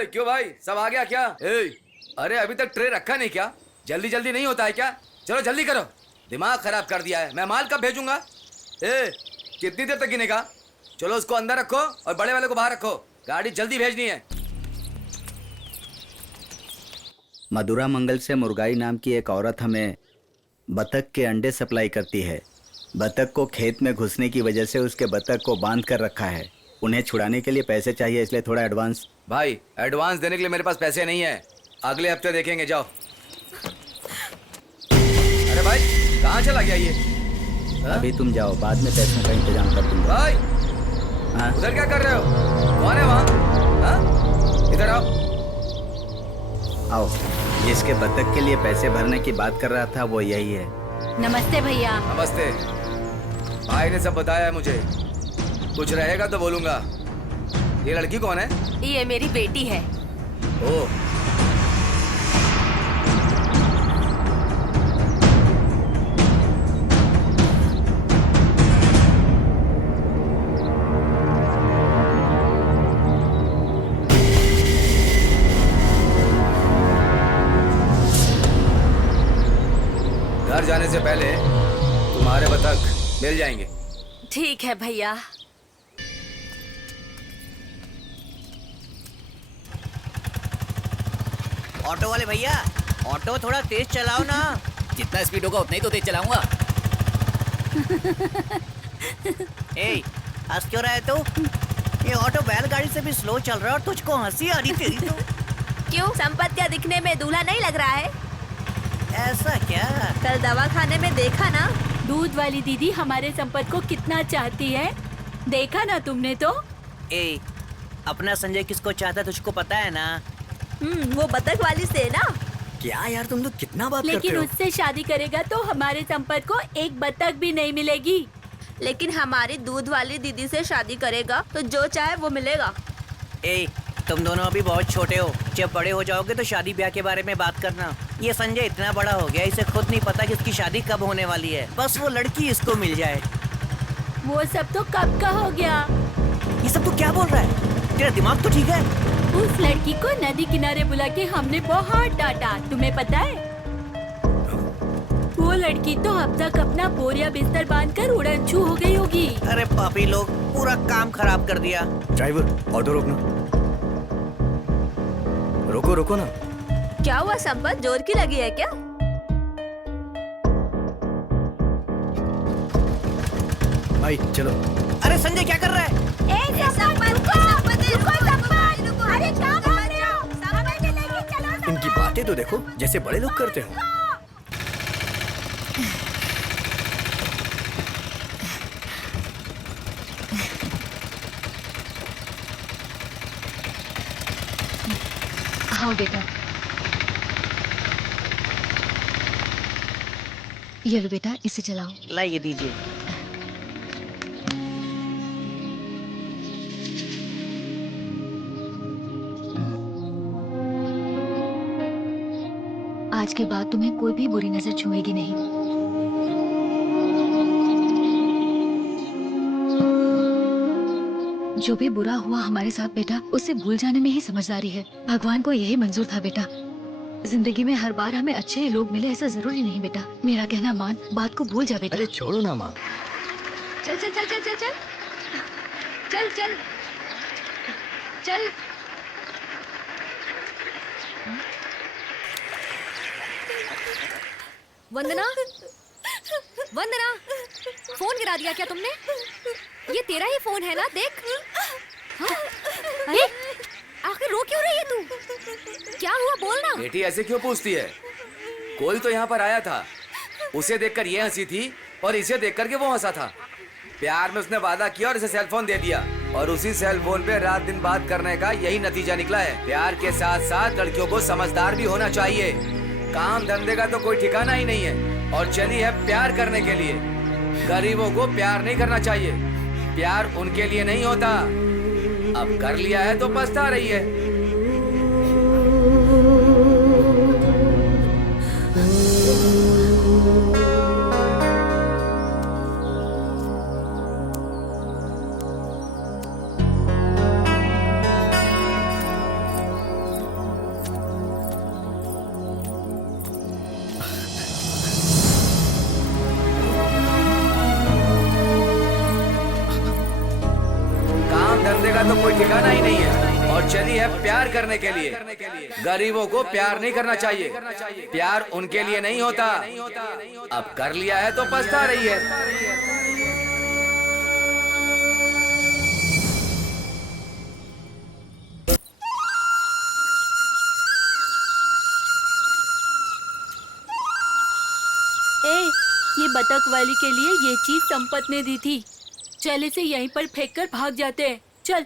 क्यों भाई, सब आ गया क्या? अरे अभी तक ट्रे रखा नहीं क्या? जल्दी जल्दी नहीं होता है क्या? चलो जल्दी करो, दिमाग खराब कर दिया है। मैं माल कब भेजूंगा? कितनी देर तक गिनेगा? चलो उसको अंदर रखो और बड़े वाले को बाहर रखो, गाड़ी जल्दी भेजनी है। मधुरा मंगल से मुर्गाई नाम की एक औरत हमें बतख के अंडे सप्लाई करती है। बतख को खेत में घुसने की वजह से उसके बतख को बांध कर रखा है। उन्हें छुड़ाने के लिए पैसे चाहिए, इसलिए थोड़ा एडवांस। भाई एडवांस देने के लिए मेरे पास पैसे नहीं है, अगले हफ्ते देखेंगे, जाओ। अरे भाई कहाँ चला गया ये? अभी तुम जाओ, बाद में पैसों का इंतजाम कर दूंगा। भाई उधर क्या कर रहे हो? कौन है वहाँ? इधर आओ। आओ, जिसके बतख के लिए पैसे भरने की बात कर रहा था वो यही है। नमस्ते भैया। नमस्ते। भाई ने सब बताया है मुझे, कुछ रहेगा तो बोलूंगा। ये लड़की कौन है? ये मेरी बेटी है। ओह, घर जाने से पहले तुम्हारे बतख मिल जाएंगे। ठीक है भैया। ऑटो वाले भैया, ऑटो थोड़ा तेज चलाओ ना। जितना स्पीड होगा उतना ही तो तेज चलाऊंगा। हंस क्यों रहा है तू? ये ऑटो बैलगाड़ी से भी स्लो चल रहा है और तुझको हंसी आ रही तेरी तो। क्यों, संपत्तियाँ दिखने में दूल्हा नहीं लग रहा है? ऐसा क्या? कल दवा खाने में देखा ना, दूध वाली दीदी हमारे संपत को कितना चाहती है, देखा ना तुमने तो। अपना संजय किसको चाहता है तुझको पता है ना? वो बतख वाली से ना। क्या यार, तुम लोग कितना बात करते हो? लेकिन उससे शादी करेगा तो हमारे संपत को एक बतख भी नहीं मिलेगी। लेकिन हमारी दूध वाली दीदी से शादी करेगा तो जो चाहे वो मिलेगा। तुम दोनों अभी बहुत छोटे हो, जब बड़े हो जाओगे तो शादी ब्याह के बारे में बात करना। ये संजय इतना बड़ा हो गया, इसे खुद नहीं पता कि इसकी शादी कब होने वाली है। बस वो लड़की इसको मिल जाए। वो सब तो कब का हो गया। ये सब तो क्या बोल रहा है? तेरा दिमाग तो ठीक है? उस लड़की को नदी किनारे बुला के हमने बहुत डांटा, तुम्हें पता है? वो लड़की तो अब तक अपना बोरिया बिस्तर बांधकर उड़न छू हो गई होगी। अरे पापी लोग पूरा काम खराब कर दिया। ड्राइवर ऑटो रोकना। रोको रोको ना। क्या हुआ संपत, जोर की लगी है क्या? भाई चलो। अरे संजय क्या कर रहा है? अरे क्या बोल रहे हो? संपत को लेके चलो। इनकी बातें तो देखो जैसे बड़े लोग करते हो। हाँ बेटा, ये लो बेटा, इसे चलाओ। लाइए दीजिए। आज के बाद तुम्हें कोई भी बुरी नजर छुएगी नहीं। जो भी बुरा हुआ हमारे साथ बेटा, उसे भूल जाने में ही समझदारी है। भगवान को यही मंजूर था बेटा। जिंदगी में हर बार हमें अच्छे लोग मिले ऐसा जरूरी नहीं बेटा। मेरा कहना मान, बात को भूल जा बेटा। अरे छोड़ो ना माँ। चल चल चल चल चल चल चल चल चल। वंदना, वंदना, फोन गिरा दिया क्या तुमने? ये तेरा ही फोन है ना, देख। हाँ? अरे आखिर रो क्यों रही है तू? क्या हुआ, बोलना। बेटी ऐसे क्यों पूछती है? कोई तो यहाँ पर आया था, उसे देखकर ये हंसी थी और इसे देखकर के वो हंसा था। प्यार में उसने वादा किया और इसे सेल फोन दे दिया, और उसी सेल फोन पे रात दिन बात करने का यही नतीजा निकला है। प्यार के साथ साथ लड़कियों को समझदार भी होना चाहिए। काम धंधे का तो कोई ठिकाना ही नहीं है, और चली है प्यार करने के लिए। गरीबों को प्यार नहीं करना चाहिए, प्यार उनके लिए नहीं होता। अब कर लिया है तो पछता रही है। धंधे का तो कोई ठिकाना ही नहीं है, और चली है प्यार करने के लिए। गरीबों को प्यार नहीं करना चाहिए, प्यार उनके लिए नहीं होता। अब कर लिया है तो पछता रही है। ये बतख वाली के लिए ये चीज संपत ने दी थी। चल इसे यहीं पर फेंक कर भाग जाते हैं। चल।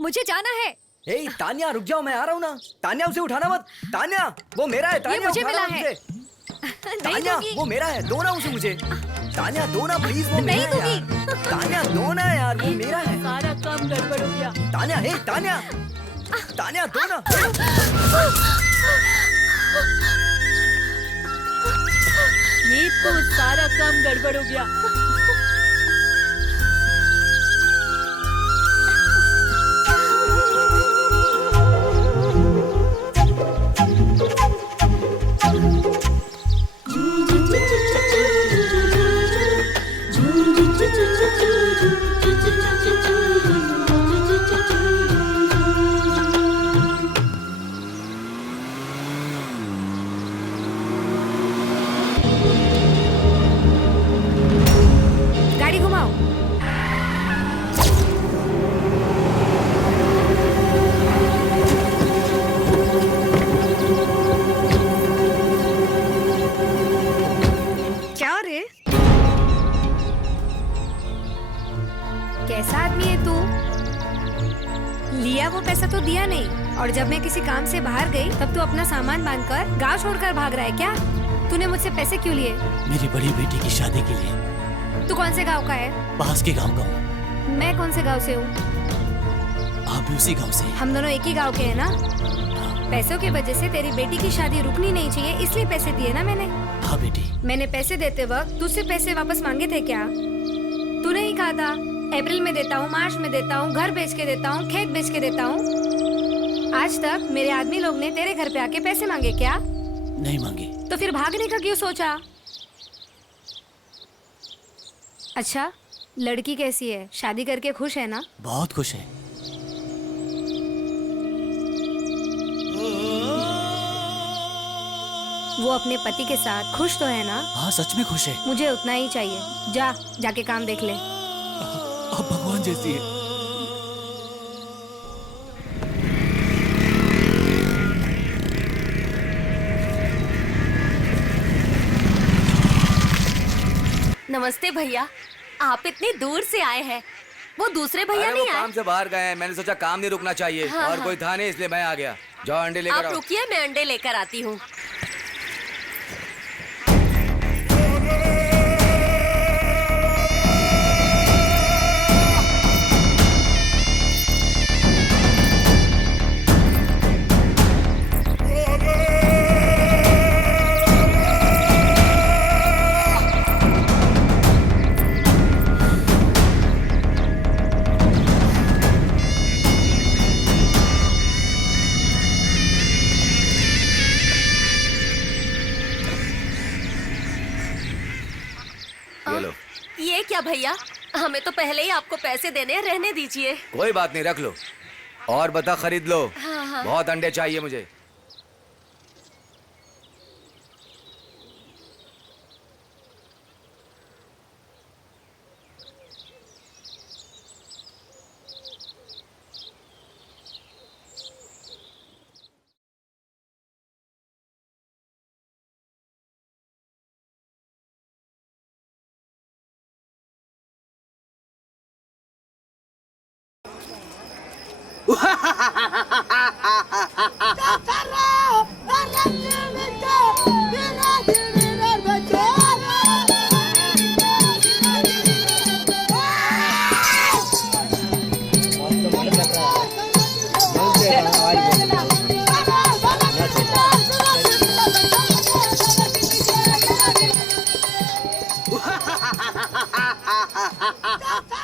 मुझे जाना है। ए तान्या रुक जाओ, मैं आ रहा हूँ ना। तान्या उसे उठाना मत। तान्या वो मेरा है। तान्या ये मुझे मिला है। तान्या वो मेरा है, दो ना उसे मुझे। तान्या दो ना प्लीज, वो नहीं मेरा है यार। तान्या दो ना यार, वो मेरा है। सारा काम गड़बड़ हो गया। तान्या, हे तान्या, तान्या दो ना। ये तो सारा काम गड़बड़ हो गया। गाड़ी घुमाओ। क्या रे, कैसा आदमी है तू? लिया वो पैसा तो दिया नहीं, और जब मैं किसी काम से बाहर गई तब तू अपना सामान बांधकर गांव छोड़कर भाग रहा है क्या? तूने मुझसे पैसे क्यों लिए? मेरी बड़ी बेटी की शादी के लिए। तू कौन से गांव का है? पास के गांव का हूँ। मैं कौन से गांव से हूँ? आप भी उसी गांव से? हम दोनों एक ही गांव के हैं ना। पैसों की वजह से तेरी बेटी की शादी रुकनी नहीं चाहिए, इसलिए पैसे दिए ना मैंने। हाँ बेटी। मैंने पैसे देते वक्त तुझसे पैसे वापस मांगे थे क्या? तूने ही कहा था अप्रैल में देता हूँ, मार्च में देता हूँ, घर बेच के देता हूँ, खेत बेच के देता हूँ। आज तक मेरे आदमी लोग ने तेरे घर पे आके पैसे मांगे क्या? नहीं मांगे। तो फिर भागने का क्यों सोचा? अच्छा, लड़की कैसी है? शादी करके खुश है ना? बहुत खुश है। वो अपने पति के साथ खुश तो है ना? हाँ सच में खुश है। मुझे उतना ही चाहिए। जाके काम देख ले। अब भगवान जैसी है। नमस्ते भैया, आप इतनी दूर से आए हैं। वो दूसरे भैया अरे नहीं वो आए? काम से बाहर गए हैं, मैंने सोचा काम नहीं रुकना चाहिए। हाँ, और हाँ। कोई था नहीं इसलिए मैं आ गया। जाओ अंडे लेकर आप आओ। रुकिए, मैं अंडे लेकर आती हूँ। ये लो। ये क्या भैया, हमें तो पहले ही आपको पैसे देने हैं, रहने दीजिए। कोई बात नहीं, रख लो। और बता खरीद लो। हाँ, हाँ। बहुत अंडे चाहिए मुझे।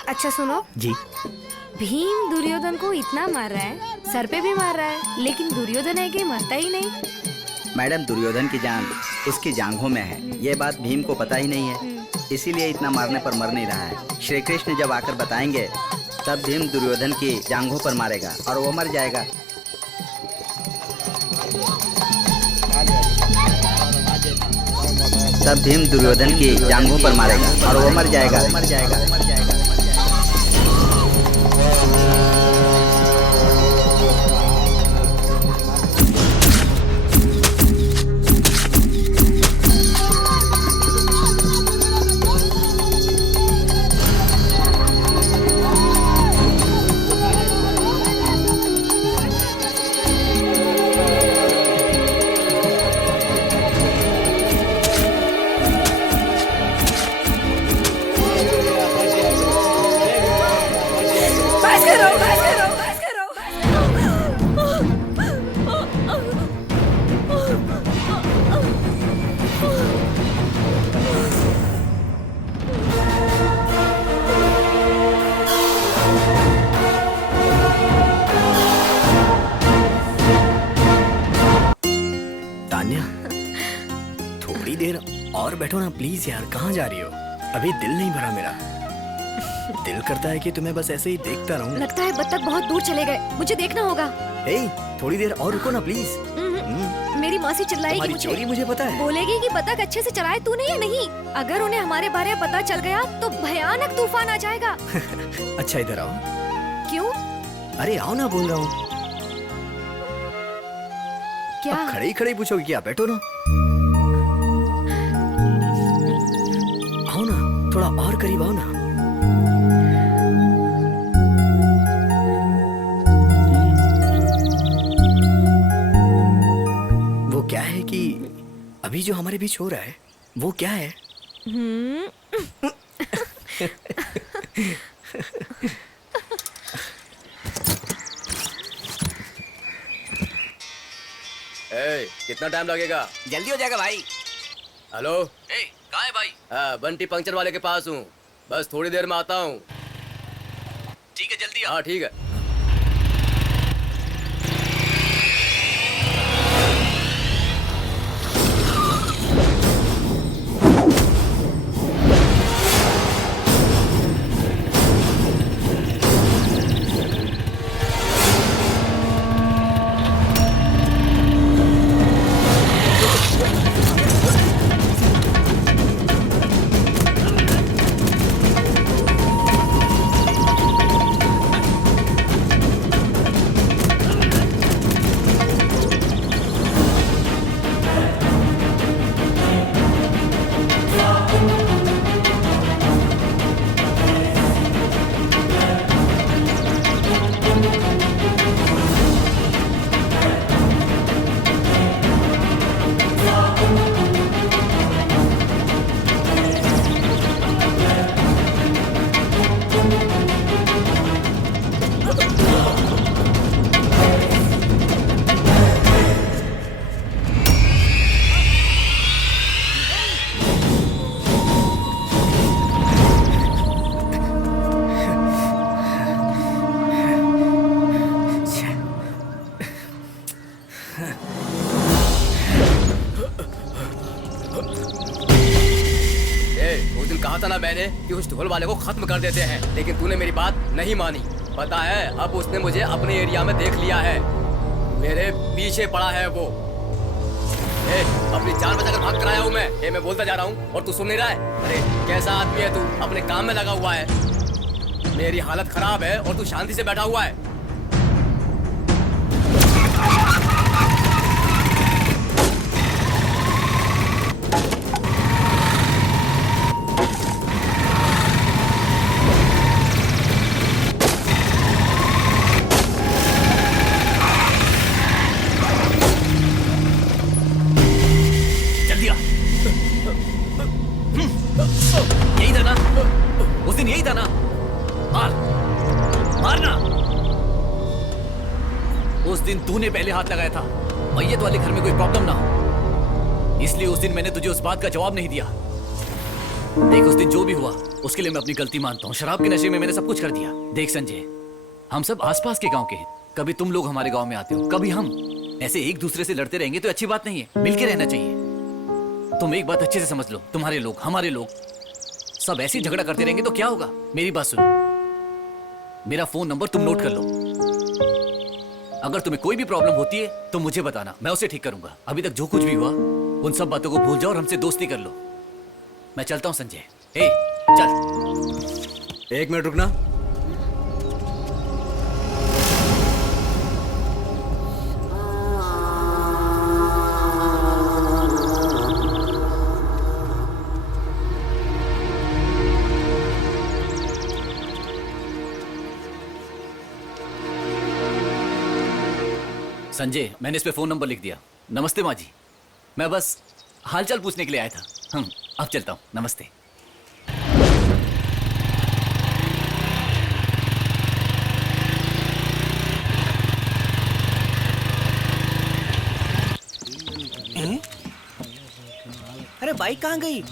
अच्छा सुनो जी। भीम दुर्योधन को इतना मार रहा है, सर पे भी मार रहा है, लेकिन दुर्योधन है कि मरता ही नहीं। मैडम दुर्योधन की जान उसकी जांघों में है, ये बात भीम को पता ही नहीं है, इसीलिए इतना मारने पर मर नहीं रहा है। श्री कृष्ण जब आकर बताएंगे तब भीम दुर्योधन की जांघों पर मारेगा और वो मर जाएगा। तब भीम दुर्योधन की जांघों पर मारेगा और वो मर जाएगा। थोड़ी देर और बैठो ना प्लीज यार। कहाँ जा रही हो? अभी दिल नहीं भरा मेरा। दिल करता है कि तुम्हें बस ऐसे ही देखता रहूं। लगता है बत्तख बहुत दूर चले गए, मुझे देखना होगा। हे, थोड़ी देर और रुको ना प्लीज। मेरी मौसी चिल्लाएगी तुम्हारी मुझे। चोरी मुझे पता है। बोलेगी कि बत्तख अच्छे से चलाए तूने या नहीं। अगर उन्हें हमारे बारे में पता चल गया तो भयानक तूफान आ जाएगा। अच्छा इधर आओ। क्यों? अरे आओ ना, बोल रहा हूँ। क्या? अब खड़े ही खड़े पूछोगे क्या? बैठो ना। आओ ना, थोड़ा और करीब आओ ना। वो क्या है कि अभी जो हमारे बीच हो रहा है वो क्या है? कितना टाइम लगेगा? जल्दी हो जाएगा भाई। हेलो, कहाँ है भाई? बंटी पंक्चर वाले के पास हूँ, बस थोड़ी देर में आता हूँ। ठीक है, जल्दी हाँ ठीक है। बोला मैंने कि उस ढोल वाले को खत्म कर देते हैं, लेकिन तूने मेरी बात नहीं मानी। पता है अब उसने मुझे अपने एरिया में देख लिया है, मेरे पीछे पड़ा है वो। अपनी जान बचाकर भाग कर आया हूँ मैं बोलता जा रहा हूँ और तू सुन नहीं रहा है। अरे कैसा आदमी है तू, अपने काम में लगा हुआ है। मेरी हालत खराब है और तू शांति से बैठा हुआ है। यही था ना उस दिन, यही था ना। मारना। उस दिन तूने पहले हाथ लगाया था, मैयत वाले घर में कोई प्रॉब्लम ना हो, इसलिए उस दिन मैंने तुझे उस बात का जवाब नहीं दिया। देख उस दिन जो भी हुआ उसके लिए मैं अपनी गलती मानता हूँ। शराब के नशे में मैंने सब कुछ कर दिया। देख संजय, हम सब आसपास के गांव के हैं, कभी तुम लोग हमारे गांव में आते हो, कभी हम। ऐसे एक दूसरे से लड़ते रहेंगे तो अच्छी बात नहीं है, मिलके रहना चाहिए। तुम एक बात अच्छे से समझ लो, तुम्हारे लोग हमारे लोग सब ऐसे झगड़ा करते रहेंगे तो क्या होगा। मेरी बात सुनो, मेरा फोन नंबर तुम नोट कर लो। अगर तुम्हें कोई भी प्रॉब्लम होती है तो मुझे बताना, मैं उसे ठीक करूंगा। अभी तक जो कुछ भी हुआ उन सब बातों को भूल जाओ और हमसे दोस्ती कर लो। मैं चलता हूं संजय। चल। 1 मिनट रुकना। संजय, मैंने इस पे फोन नंबर लिख दिया। नमस्ते माँ जी, मैं बस हालचाल पूछने के लिए आया था। अब चलता हूँ, नमस्ते। अरे बाइक कहाँ गई?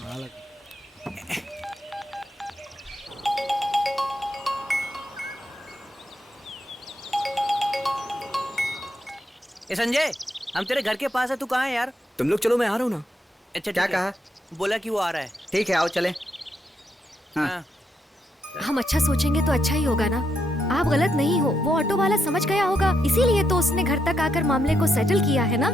संजय, हम तेरे घर के पास है, तू कहाँ है यार? तुम लोग चलो, मैं आ रहा हूँ ना। अच्छा क्या कहा? बोला कि वो आ रहा है। ठीक है, आओ चले। हाँ। हम अच्छा सोचेंगे तो अच्छा ही होगा ना। आप गलत नहीं हो, वो ऑटो वाला समझ गया होगा, इसीलिए तो उसने घर तक आकर मामले को सेटल किया है ना।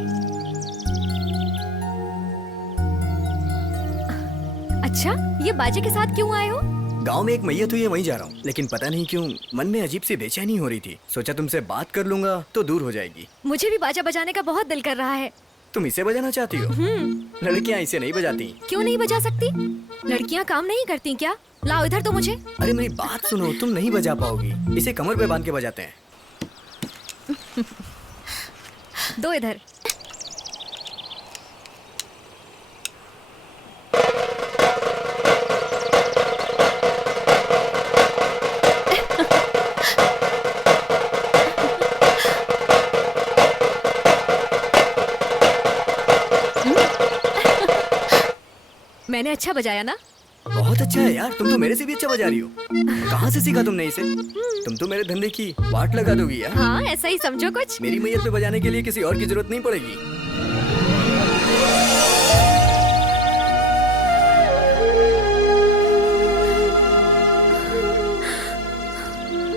अच्छा, ये बाजे के साथ क्यों आए हो? गांव में एक मैयत हुई है, वहीं जा रहा हूँ, लेकिन पता नहीं क्यों मन में अजीब सी बेचैनी हो रही थी। सोचा तुमसे बात कर लूंगा तो दूर हो जाएगी। मुझे भी बाजा बजाने का बहुत दिल कर रहा है। तुम इसे बजाना चाहती हो? लड़कियाँ इसे नहीं बजाती। क्यों नहीं बजा सकती? लड़कियाँ काम नहीं करती क्या? लाओ इधर तो मुझे। अरे मेरी बात सुनो, तुम नहीं बजा पाओगी, इसे कमर पे बांध के बजाते हैं। दो इधर। मैंने अच्छा बजाया ना? बहुत अच्छा है यार, तुम तो मेरे से भी अच्छा बजा रही हो। कहाँ से सीखा तुमने इसे? तुम तो मेरे धंधे की वाट लगा दोगी यार। हाँ, ऐसा ही समझो कुछ। मेरी मैयत पे बजाने के लिए किसी और की जरूरत नहीं पड़ेगी।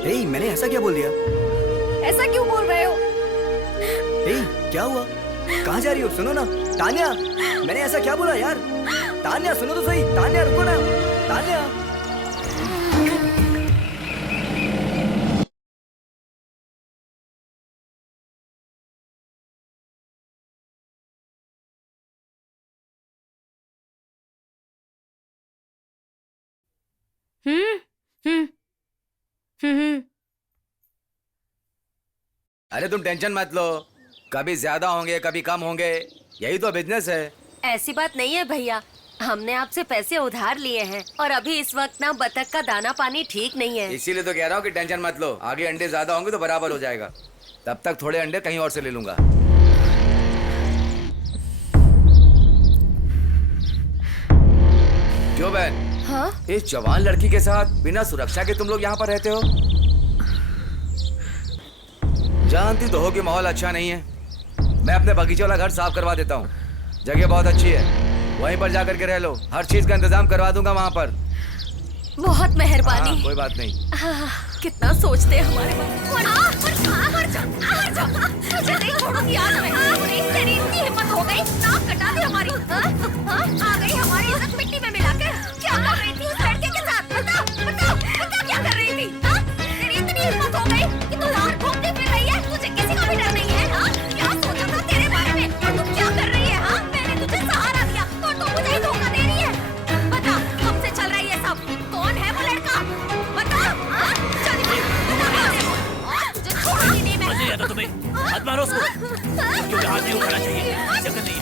हे, मैंने ऐसा क्या बोल दिया? ऐसा क्यों बोल रहे हो? हे, क्या हुआ? कहाँ जा रही हो? सुनो ना तान्या, मैंने ऐसा क्या बोला यार? तान्या सुनो तो सही। तान्या रुको ना। तान्या। अरे तुम टेंशन मत लो, कभी ज्यादा होंगे कभी कम होंगे, यही तो बिजनेस है। ऐसी बात नहीं है भैया, हमने आपसे पैसे उधार लिए हैं और अभी इस वक्त ना बतख का दाना पानी ठीक नहीं है। इसीलिए तो कह रहा हूँ कि टेंशन मत लो, आगे अंडे ज्यादा होंगे तो बराबर हो जाएगा। तब तक थोड़े अंडे कहीं और से ले लूंगा। क्यों बहन? हाँ? इस जवान लड़की के साथ बिना सुरक्षा के तुम लोग यहाँ पर रहते हो? जानती तो हो कि माहौल अच्छा नहीं है। मैं अपने बगीचे वाला घर साफ करवा देता हूँ, जगह बहुत अच्छी है, वहीं पर जाकर के रह लो, हर चीज का इंतजाम करवा दूंगा वहाँ पर। बहुत मेहरबानी। कोई बात नहीं। कितना सोचते हैं हमारे मुझे नहीं छोड़ूंगी आज मैं। तेरी इतनी हिम्मत हो गई, नाक कटा दी हमारी। आ गई हमारी इज्जत मिट्टी में मिलाकर। क्या कर रही थी उस लड़के के साथ? बता क्या कर रही थी? तेरी इतनी हिम्मत हो गई कि तू बाहर घूमती फिर रही है, तुझे किसी का भी डर नहीं है? क्या सोचा था तेरे बारे में? और तू क्या कर रही है? मैंने तुझे सहारा दिया और तू मुझे धोखा दे रही है। बता, कब से चल रहा है ये सब? कौन है वो लड़का? बता। तुझे छोड़ूंगी नहीं मैं। मजे आता तुम्हें? मत मारो उसको। क्योंकि हाथ नहीं उठाना चाहिए, जगह नहीं है।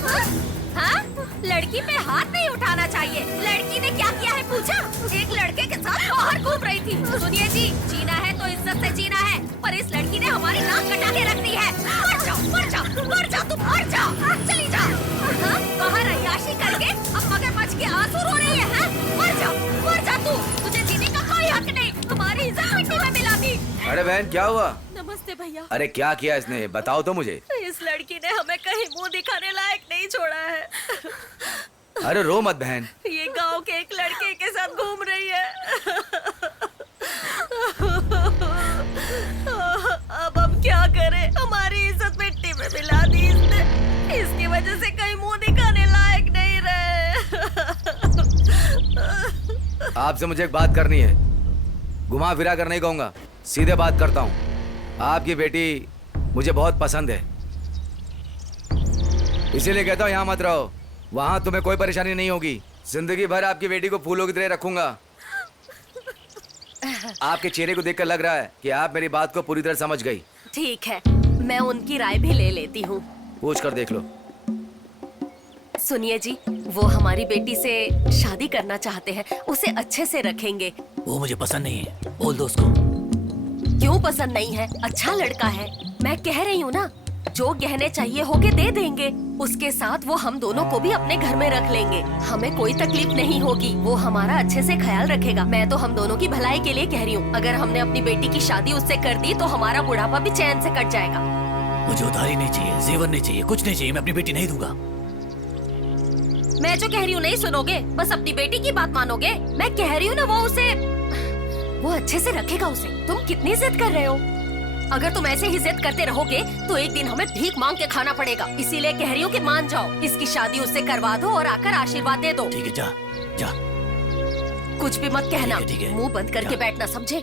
हाँ? लड़की पे हाथ नहीं उठाना चाहिए। लड़की ने क्या किया है पूछा? एक लड़के के साथ बाहर घूम रही थी। सुनिए जी, जीना है तो इज्जत से जीना है, पर इस लड़की ने हमारी नाक कटा के रख दी है। मर जा तुम, मर जा, चली जा। बाहर अय्याशी करके अब मगरमच्छ के आंसू रो रही है। मर जा तू, तुझे जीने का कोई हक नहीं। हमारी इज्जत मिट्टी में मिला दी। अरे बहन क्या हुआ? नमस्ते भैया। अरे क्या किया इसने, बताओ तो मुझे। इस लड़की ने हमें कहीं मुंह दिखाने लायक नहीं छोड़ा है। अरे रो मत बहन। ये गांव के एक लड़के के साथ घूम रही है। अब हम क्या करें? हमारी इज्जत मिट्टी में मिला दी इसने। इसकी वजह से कहीं मुंह दिखाने लायक नहीं रहे। आपसे मुझे एक बात करनी है, घुमा फिरा कर नहीं कहूंगा, सीधे बात करता हूँ। आपकी बेटी मुझे बहुत पसंद है, इसीलिए कहता हूँ यहाँ मत रहो। वहाँ तुम्हें कोई परेशानी नहीं होगी। जिंदगी भर आपकी बेटी को फूलों की तरह रखूंगा। आपके चेहरे को देखकर लग रहा है कि आप मेरी बात को पूरी तरह समझ गई। ठीक है, मैं उनकी राय भी ले लेती हूँ। पूछ कर देख लो। सुनिए जी, वो हमारी बेटी से शादी करना चाहते हैं, उसे अच्छे से रखेंगे। वो मुझे पसंद नहीं है, बोल दो उसको। क्यों पसंद नहीं है? अच्छा लड़का है। मैं कह रही हूँ ना, जो गहने चाहिए होगे दे देंगे। उसके साथ वो हम दोनों को भी अपने घर में रख लेंगे। हमें कोई तकलीफ नहीं होगी, वो हमारा अच्छे से ख्याल रखेगा। मैं तो हम दोनों की भलाई के लिए कह रही हूँ। अगर हमने अपनी बेटी की शादी उससे कर दी तो हमारा बुढ़ापा भी चैन से कट जाएगा। मुझे उधारी नहीं चाहिए, जेवर नहीं चाहिए, कुछ नहीं चाहिए। मैं अपनी बेटी नहीं दूंगा। मैं जो कह रही हूँ नहीं सुनोगे, बस अपनी बेटी की बात मानोगे। मैं कह रही हूँ ना, वो अच्छे से रखेगा उसे। तुम कितनी जिद कर रहे हो? अगर तुम ऐसे ही जिद करते रहोगे तो एक दिन हमें भीख मांग के खाना पड़ेगा। इसीलिए कह रही हूँ कि मान जाओ, इसकी शादी उससे करवा दो और आकर आशीर्वाद दे दो। ठीक है, जा। कुछ भी मत कहना, ठीक है, मुंह बंद करके बैठना, समझे?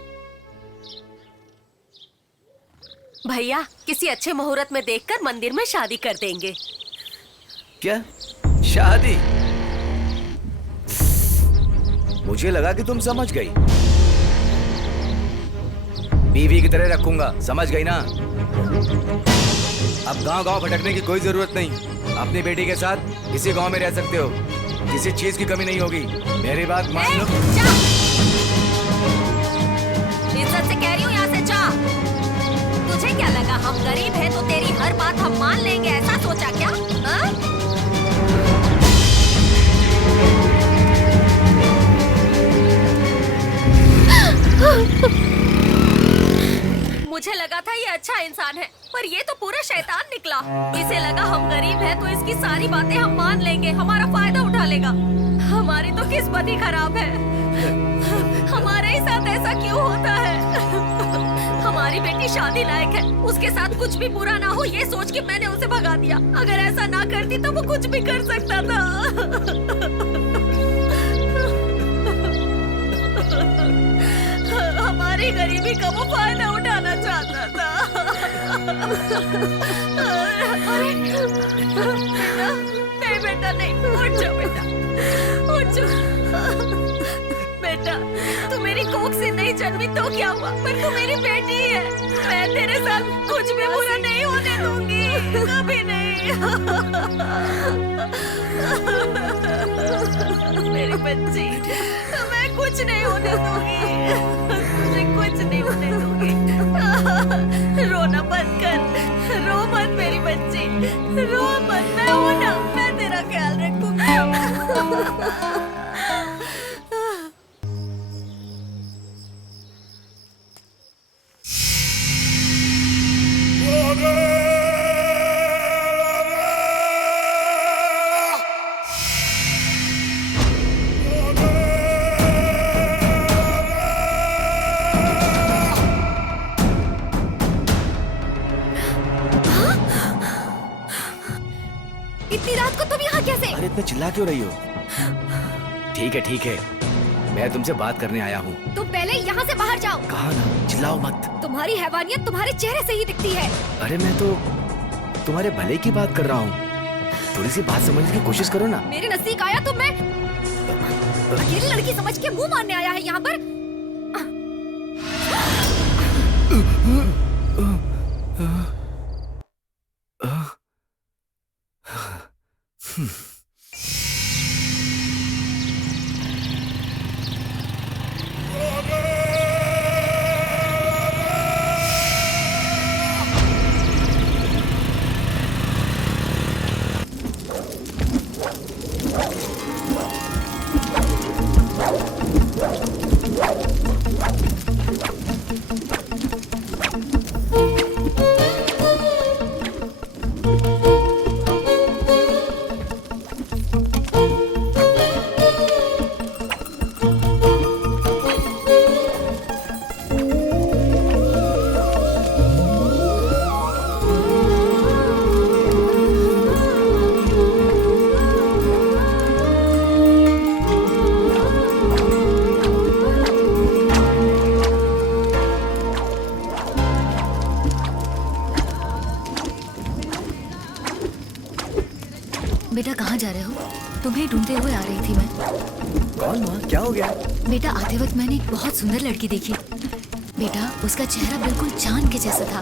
भैया, किसी अच्छे मुहूर्त में देखकर मंदिर में शादी कर देंगे। क्या शादी? मुझे लगा कि तुम समझ गई। बीवी की तरह रखूंगा, समझ गई ना? अब गांव-गांव भटकने की कोई जरूरत नहीं। अपनी बेटी के साथ इसी गांव में रह सकते हो, किसी चीज की कमी नहीं होगी। मेरी बात मान लो। इज्जत से कह रही हूँ, यहाँ से जा। तुझे क्या लगा हम गरीब हैं तो तेरी हर बात हम मान लेंगे, ऐसा सोचा क्या? मुझे लगा था ये अच्छा इंसान है, पर ये तो पूरा शैतान निकला। इसे लगा हम गरीब हैं तो इसकी सारी बातें हम मान लेंगे, हमारा फायदा उठा लेगा। हमारी तो किस्मत ही खराब है। हमारे ही साथ ऐसा क्यों होता है? हमारी बेटी शादी लायक है, उसके साथ कुछ भी बुरा ना हो ये सोच के मैंने उसे भगा दिया। अगर ऐसा ना करती तो वो कुछ भी कर सकता था। हमारी गरीबी का वो फायदा उठाना चाहता था। अरे बेटा, नहीं बेटा नहीं, उठ जाओ बेटा, उठ जाओ। बेटा, तू मेरी कोख से नहीं जन्मी तो क्या हुआ, पर तू मेरी बेटी है। मैं तेरे साथ कुछ भी बुरा नहीं होने दूंगी, कभी नहीं। मेरी बच्ची, मैं कुछ नहीं होने दूंगी, तुझे कुछ नहीं होने दूंगी। रोना बंद कर, रो मत मेरी बच्ची, रो मत। मैं हूं ना, मैं तेरा ख्याल रखूंगी। इतनी रात को तुम यहाँ कैसे? अरे इतने चिल्ला क्यों रही हो? ठीक है, मैं तुमसे बात करने आया हूँ। तुम पहले यहाँ से बाहर जाओ। कहा ना, चिल्लाओ मत। तुम्हारी हैवानियत तुम्हारे चेहरे से ही दिखती है। अरे मैं तो तुम्हारे भले की बात कर रहा हूँ, थोड़ी सी बात समझने की कोशिश करो ना। मेरे नजदीक आया तो मैं अकेली लड़की समझ के मुंह मारने आया है यहाँ पर। बेटा कहाँ जा रहे हो? तुम्हें ढूंढते हुए आ रही थी मैं। कौन माँ, क्या हो गया? बेटा आते वक्त मैंने एक बहुत सुंदर लड़की देखी। बेटा उसका चेहरा बिल्कुल चांद के जैसा था।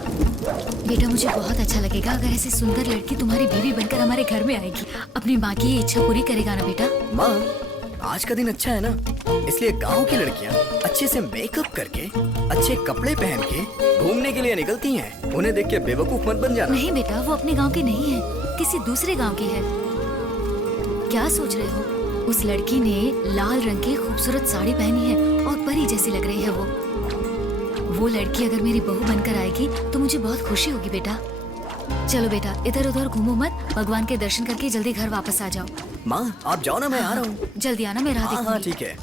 बेटा मुझे बहुत अच्छा लगेगा अगर ऐसी सुंदर लड़की तुम्हारी बीवी बनकर हमारे घर में आएगी। अपनी माँ की ये इच्छा पूरी करेगा ना बेटा? माँ, आज का दिन अच्छा है ना, इसलिए गांव की लड़कियाँ अच्छे से मेकअप करके, अच्छे कपड़े पहन के घूमने के लिए निकलती हैं। उन्हें देख के बेवकूफ मत बन जाना। नहीं बेटा, वो अपने गांव की नहीं है, किसी दूसरे गांव की है। क्या सोच रहे हो? उस लड़की ने लाल रंग की खूबसूरत साड़ी पहनी है और परी जैसी लग रही है वो लड़की अगर मेरी बहू बनकर आएगी तो मुझे बहुत खुशी होगी बेटा। चलो बेटा इधर उधर घूमो मत, भगवान के दर्शन करके जल्दी घर वापस आ जाओ। माँ आप जाओ ना, मैं आ रहा हूँ। जल्दी आना, मैं राह देखूंगी। हाँ ठीक है।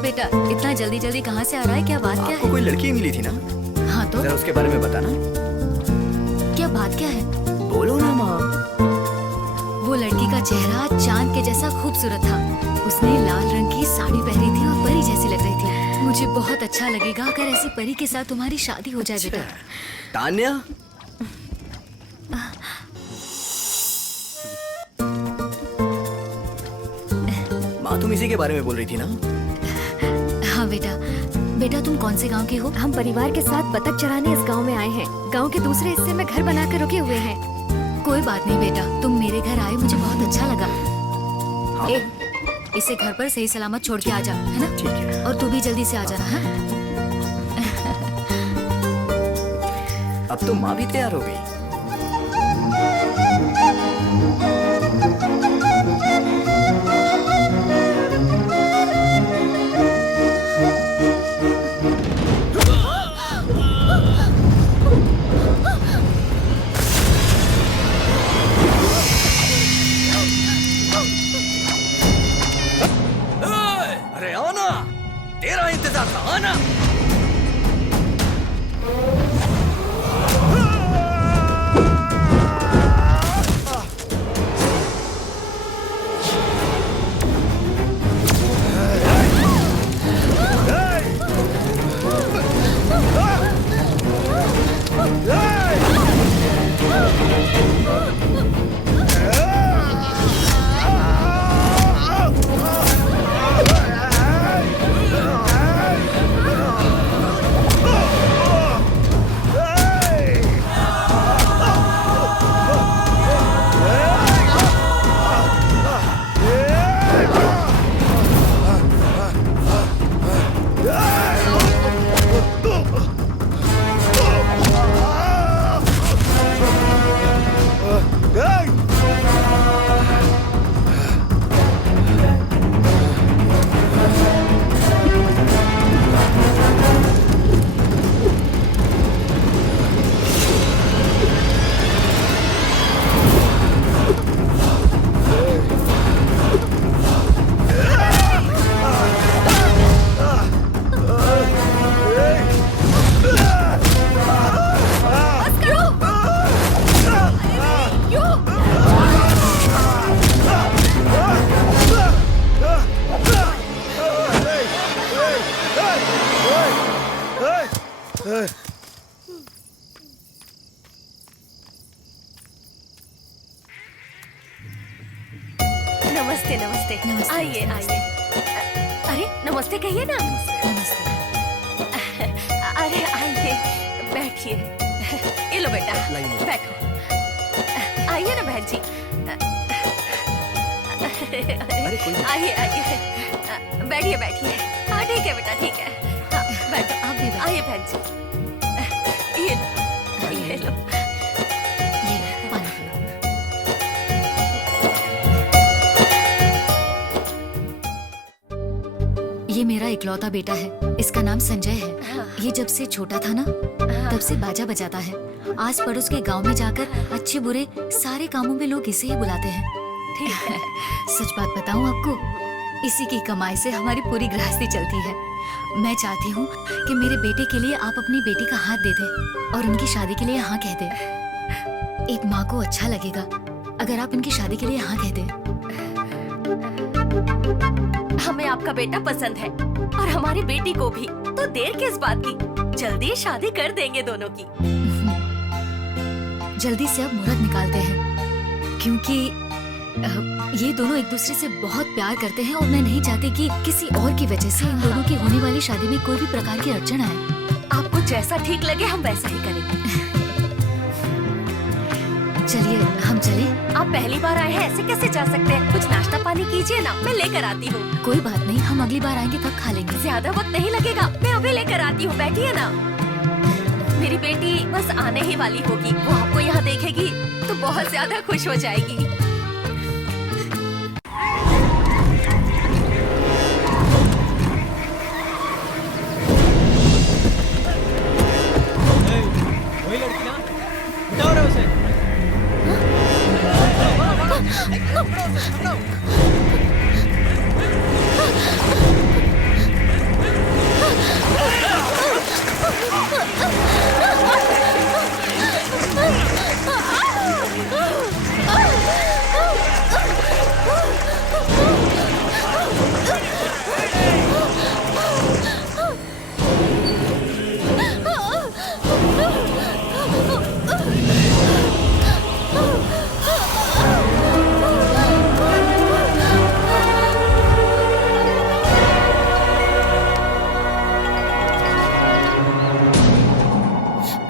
बेटा इतना जल्दी जल्दी कहाँ से आ रहा है? क्या बात क्या है? कोई लड़की मिली थी ना? हाँ तो जरा उसके बारे में बताना। क्या बात क्या है? बोलो ना माँ। वो लड़की का चेहरा चांद के जैसा खूबसूरत था। उसने लाल रंग की साड़ी पहनी थी और परी जैसी लग रही थी। मुझे बहुत अच्छा लगेगा अगर ऐसी परी के साथ तुम्हारी शादी हो जाए बेटा। तान्या, माँ तुम इसी के बारे में बोल रही थी ना? हाँ बेटा। बेटा तुम कौन से गांव के हो? हम परिवार के साथ बतख चराने इस गांव में आए हैं। गांव के दूसरे हिस्से में घर बनाकर रुके हुए हैं। कोई बात नहीं बेटा, तुम मेरे घर आए मुझे बहुत अच्छा लगा। हाँ। इसे घर पर सही सलामत छोड़ के आ जा, है ना? ठीक है। और तू भी जल्दी से आ जाना। हाँ? अब तो माँ भी तैयार हो गई। अरे आओ ना, तेरा इंतजार था, आना। नमस्ते नमस्ते नमस्ते, आइए नमस्ते। आइए अरे नमस्ते कहिए ना। नमस्ते। अरे आइए बैठिए। ये लो बेटा बैठो। आइए ना बहन जी। आइए आइए बैठिए बैठिए। हाँ ठीक है बेटा ठीक है। हाँ बैठो आप भी बैठो। आइए बहन जी। ये लो ये लो। ये लो, पानी पियो। ये मेरा इकलौता बेटा है, इसका नाम संजय है। ये जब से छोटा था ना तब से बाजा बजाता है। आस पड़ोस के गांव में जाकर अच्छे बुरे सारे कामों में लोग इसे ही बुलाते हैं। ठीक है। सच बात बताऊं आपको, इसी की कमाई से हमारी पूरी गृहस्थी चलती है। मैं चाहती हूँ कि मेरे बेटे के लिए आप अपनी बेटी का हाथ दे दें और इनकी शादी के लिए हाँ कह दें। एक माँ को अच्छा लगेगा अगर आप इनकी शादी के लिए हाँ कह दें। हमें आपका बेटा पसंद है और हमारी बेटी को भी, तो देर किस बात की, जल्दी शादी कर देंगे दोनों की। जल्दी से अब मुहूर्त निकालते हैं क्योंकि ये दोनों एक दूसरे से बहुत प्यार करते हैं और मैं नहीं चाहती कि किसी और की वजह से इन दोनों की होने वाली शादी में कोई भी प्रकार की अड़चन आए। आपको जैसा ठीक लगे हम वैसा ही करेंगे। चलिए हम चले। आप पहली बार आए हैं ऐसे कैसे जा सकते हैं? कुछ नाश्ता पानी कीजिए ना, मैं लेकर आती हूँ। कोई बात नहीं, हम अगली बार आएंगे तब खा लेंगे। ज्यादा वक्त नहीं लगेगा, मैं अभी लेकर आती हूँ, बैठिए ना। मेरी बेटी बस आने ही वाली होगी, वो आपको यहाँ देखेगी तो बहुत ज्यादा खुश हो जाएगी। वही लड़की ना, उठाओ रे उसे।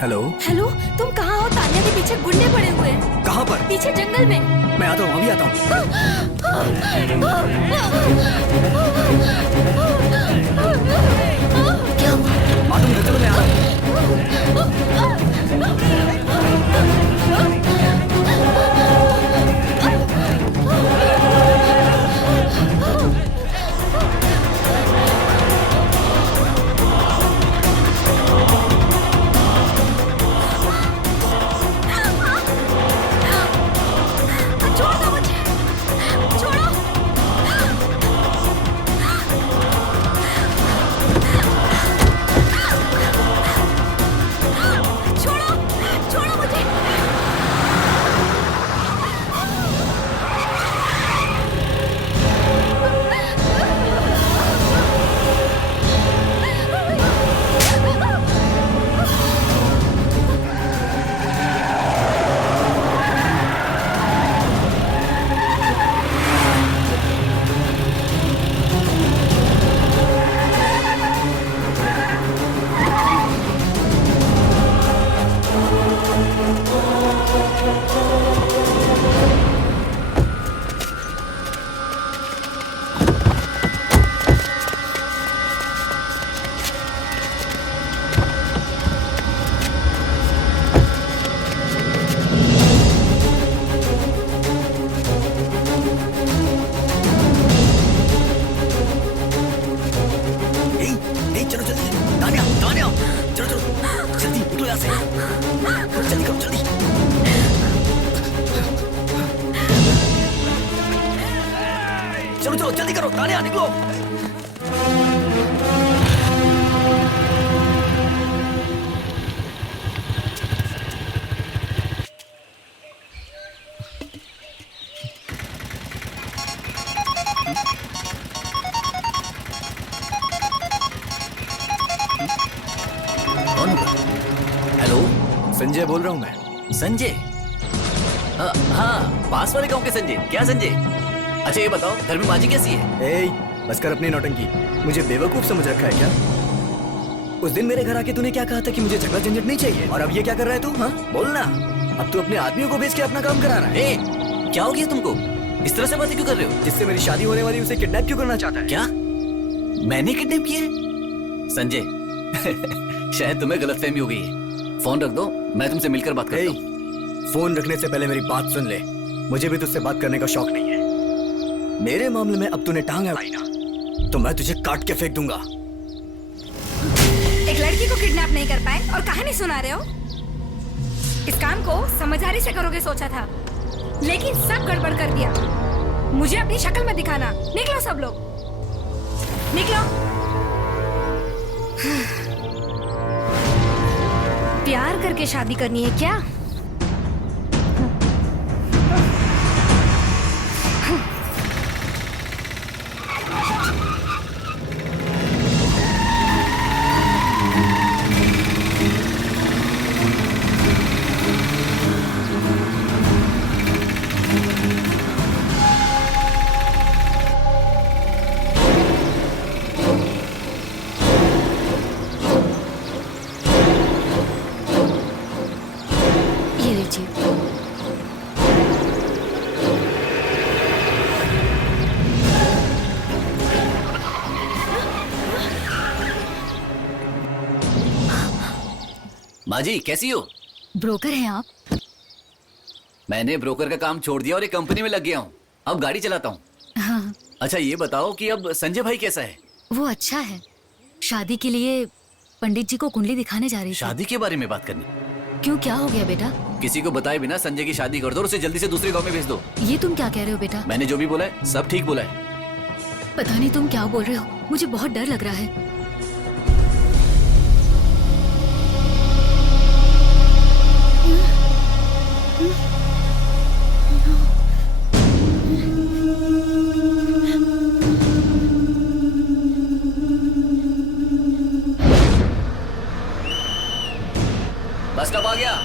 हेलो हेलो, तुम कहाँ हो? तानिया के पीछे गुंडे पड़े हुए हैं। कहाँ पर? पीछे जंगल में। मैं आता हूँ, अभी आता हूँ। क्या हुआ? मालूम है, चलो मैं आ रहा हूँ। छोड़ो मुझे, छोड़ो। छोड़ो, छोड़ो मुझे। चलो जल्दी, तानिया, तानिया, चलो चलो, जल्दी निकलो यहाँ से, जल्दी करो जल्दी। चलो चलो जल्दी करो, तानिया निकलो। संजय बोल रहा हूँ मैं। संजय? हाँ, पास वाले गांव के संजय। क्या संजय? अच्छा ये बताओ, घर में माँ जी कैसी है? ए, बस कर अपनी नौटंकी। मुझे बेवकूफ समझ रखा है क्या? उस दिन मेरे घर आके तूने क्या कहा था कि मुझे झगड़ा झंझट नहीं चाहिए, और अब ये क्या कर रहा है तू? हाँ बोलना। अब तू अपने आदमियों को भेज के अपना काम करा रहा है। क्या हो गया तुमको? इस तरह से बातें क्यों कर रहे हो? जिससे मेरी शादी होने वाली उसे किडनैप क्यों करना चाहता है? क्या मैंने किडनैप किया है? संजय शायद तुम्हें गलतफहमी हो गई है। फोन रख दो, मैं तुमसे मिलकर बात करता हूँ। फोन रखने से पहले मेरी बात सुन ले। मुझे भी तुझसे बात करने का शौक नहीं है। मेरे मामले में अब तूने टांग अड़ाई ना तो मैं तुझे काट के फेंक दूंगा। एक लड़की को किडनैप नहीं कर पाए और कहानी सुना रहे हो? इस काम को समझदारी से करोगे सोचा था, लेकिन सब गड़बड़ कर दिया। मुझे अपनी शक्ल में दिखाना। निकलो सब लोग, निकलो। प्यार करके शादी करनी है क्या? ये लीजिए। माँ जी कैसी हो? ब्रोकर हैं आप? मैंने ब्रोकर का काम छोड़ दिया और एक कंपनी में लग गया हूँ। अब गाड़ी चलाता हूँ। हाँ, अच्छा ये बताओ कि अब संजय भाई कैसा है? वो अच्छा है। शादी के लिए पंडित जी को कुंडली दिखाने जा रही थी। शादी के बारे में बात करनी? क्यों, क्या हो गया बेटा? किसी को बताए बिना संजय की शादी कर दो और उसे जल्दी से दूसरे गांव में भेज दो। ये तुम क्या कह रहे हो बेटा? मैंने जो भी बोला है सब ठीक बोला है। पता नहीं तुम क्या बोल रहे हो, मुझे बहुत डर लग रहा है। बस कब आ गया?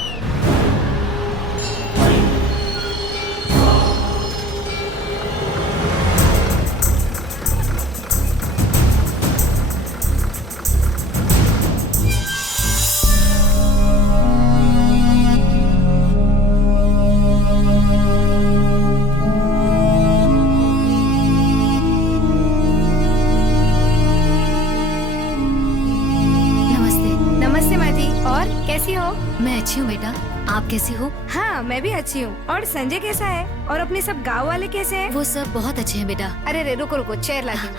नमस्ते माँ जी, और कैसी हो? मैं अच्छी हूँ बेटा, आप कैसी हो? हाँ मैं भी अच्छी हूँ। और संजय कैसा है? और अपने सब गांव वाले कैसे हैं? वो सब बहुत अच्छे हैं बेटा। अरे रे रुको रुको, चेयर ला दूँ।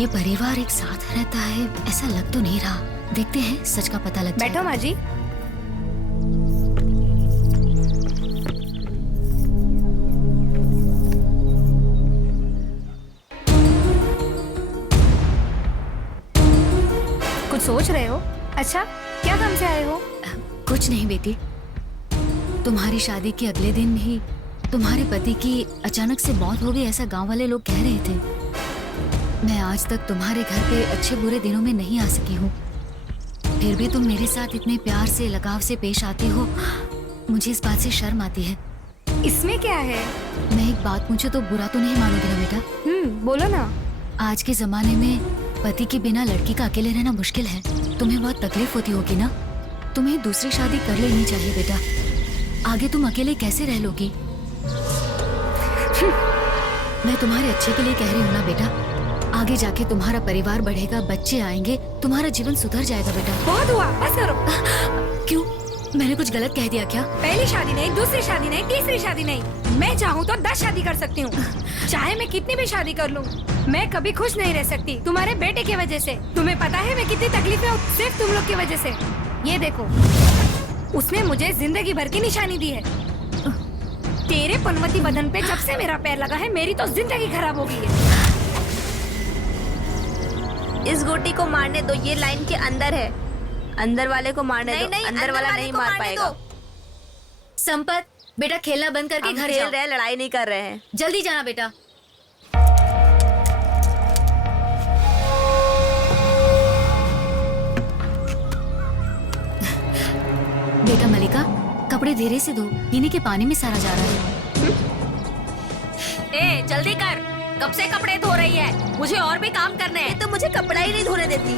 ये परिवार एक साथ रहता है ऐसा लग तो नहीं रहा। देखते हैं, सच का पता लग बैठो जाएगा। माँ जी। कुछ सोच रहे हो? अच्छा, क्या काम से आए हो? कुछ नहीं बेटी, तुम्हारी शादी के अगले दिन ही तुम्हारे पति की अचानक से मौत हो गई ऐसा गांव वाले लोग कह रहे थे। मैं आज तक तुम्हारे घर पे अच्छे बुरे दिनों में नहीं आ सकी हूँ, फिर भी तुम मेरे साथ इतने प्यार से लगाव से पेश आती हो, मुझे इस बात से शर्म आती है। इसमें क्या है? मैं एक बात पूछूं तो बुरा तो नहीं मानोगी ना बेटा? बोलो ना। आज के जमाने में पति के बिना लड़की का अकेले रहना मुश्किल है। तुम्हें बहुत तकलीफ होती होगी ना? तुम्हें दूसरी शादी कर लेनी चाहिए बेटा। आगे तुम अकेले कैसे रह लोगी? मैं तुम्हारे अच्छे के लिए कह रही हूँ ना बेटा। आगे जाके तुम्हारा परिवार बढ़ेगा, बच्चे आएंगे, तुम्हारा जीवन सुधर जाएगा बेटा। बहुत हुआ, बस करो। क्यों, मैंने कुछ गलत कह दिया क्या? पहली शादी नहीं, दूसरी शादी नहीं, तीसरी शादी नहीं। मैं चाहूँ तो 10 शादी कर सकती हूँ। चाहे मैं कितनी भी शादी कर लूँ, मैं कभी खुश नहीं रह सकती तुम्हारे बेटे की वजह से। तुम्हें पता है मैं कितनी तकलीफ में हूँ सिर्फ तुम लोग की वजह से। ये देखो, उसने मुझे जिंदगी भर की निशानी दी है। तेरे पनवती बदन पे जब से मेरा पैर लगा है, मेरी तो जिंदगी खराब हो गई है। इस गोटी को मारने दो, ये लाइन के अंदर है। अंदर वाले को मारने दो। नहीं, अंदर वाला नहीं मार पाएगा। संपत, बेटा खेलना बंद करके हम घर खेल जाओ। रहे हैं, लड़ाई नहीं कर रहे हैं। जल्दी जाना बेटा। बेटा मलिका, कपड़े धीरे से धो, पीने के पानी में सारा जा रहा है। ए जल्दी कर, कब से कपड़े धो रही है? मुझे और भी काम करने हैं। तो मुझे कपड़ा ही नहीं धोने देती।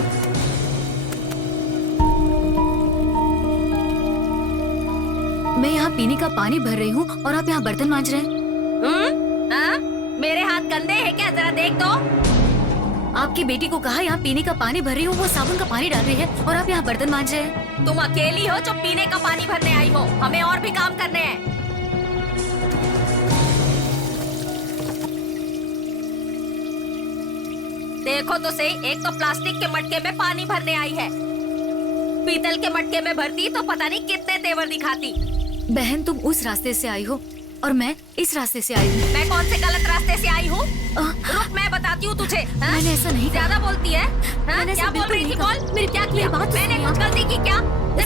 मैं यहाँ पीने का पानी भर रही हूँ और आप यहाँ बर्तन मांज रहे हैं। हाँ? मेरे हाथ गंदे हैं क्या? जरा देख दो। आपकी बेटी को कहा यहाँ पीने का पानी भर रही हूँ, वो साबुन का पानी डाल रही है और आप यहाँ बर्तन मांज रहे हैं। तुम अकेली हो जो पीने का पानी भरने आई हो, हमें और भी काम करने हैं। देखो तो सही, एक तो प्लास्टिक के मटके में पानी भरने आई है, पीतल के मटके में भरती तो पता नहीं कितने तेवर दिखाती। बहन तुम उस रास्ते से आई हो और मैं इस रास्ते से आई हूँ। मैं कौन से गलत रास्ते से आई हूँ? रुक, मैं बताती हूँ तुझे। मैंने ऐसा नहीं कहा। ज्यादा बोलती है? मैंने क्या ऐसा बोल रही थी? बिल्कुल नहीं बोल। कहा। मेरी क्या किया? बात मैंने सुनिए कुछ आप। गलती की क्या?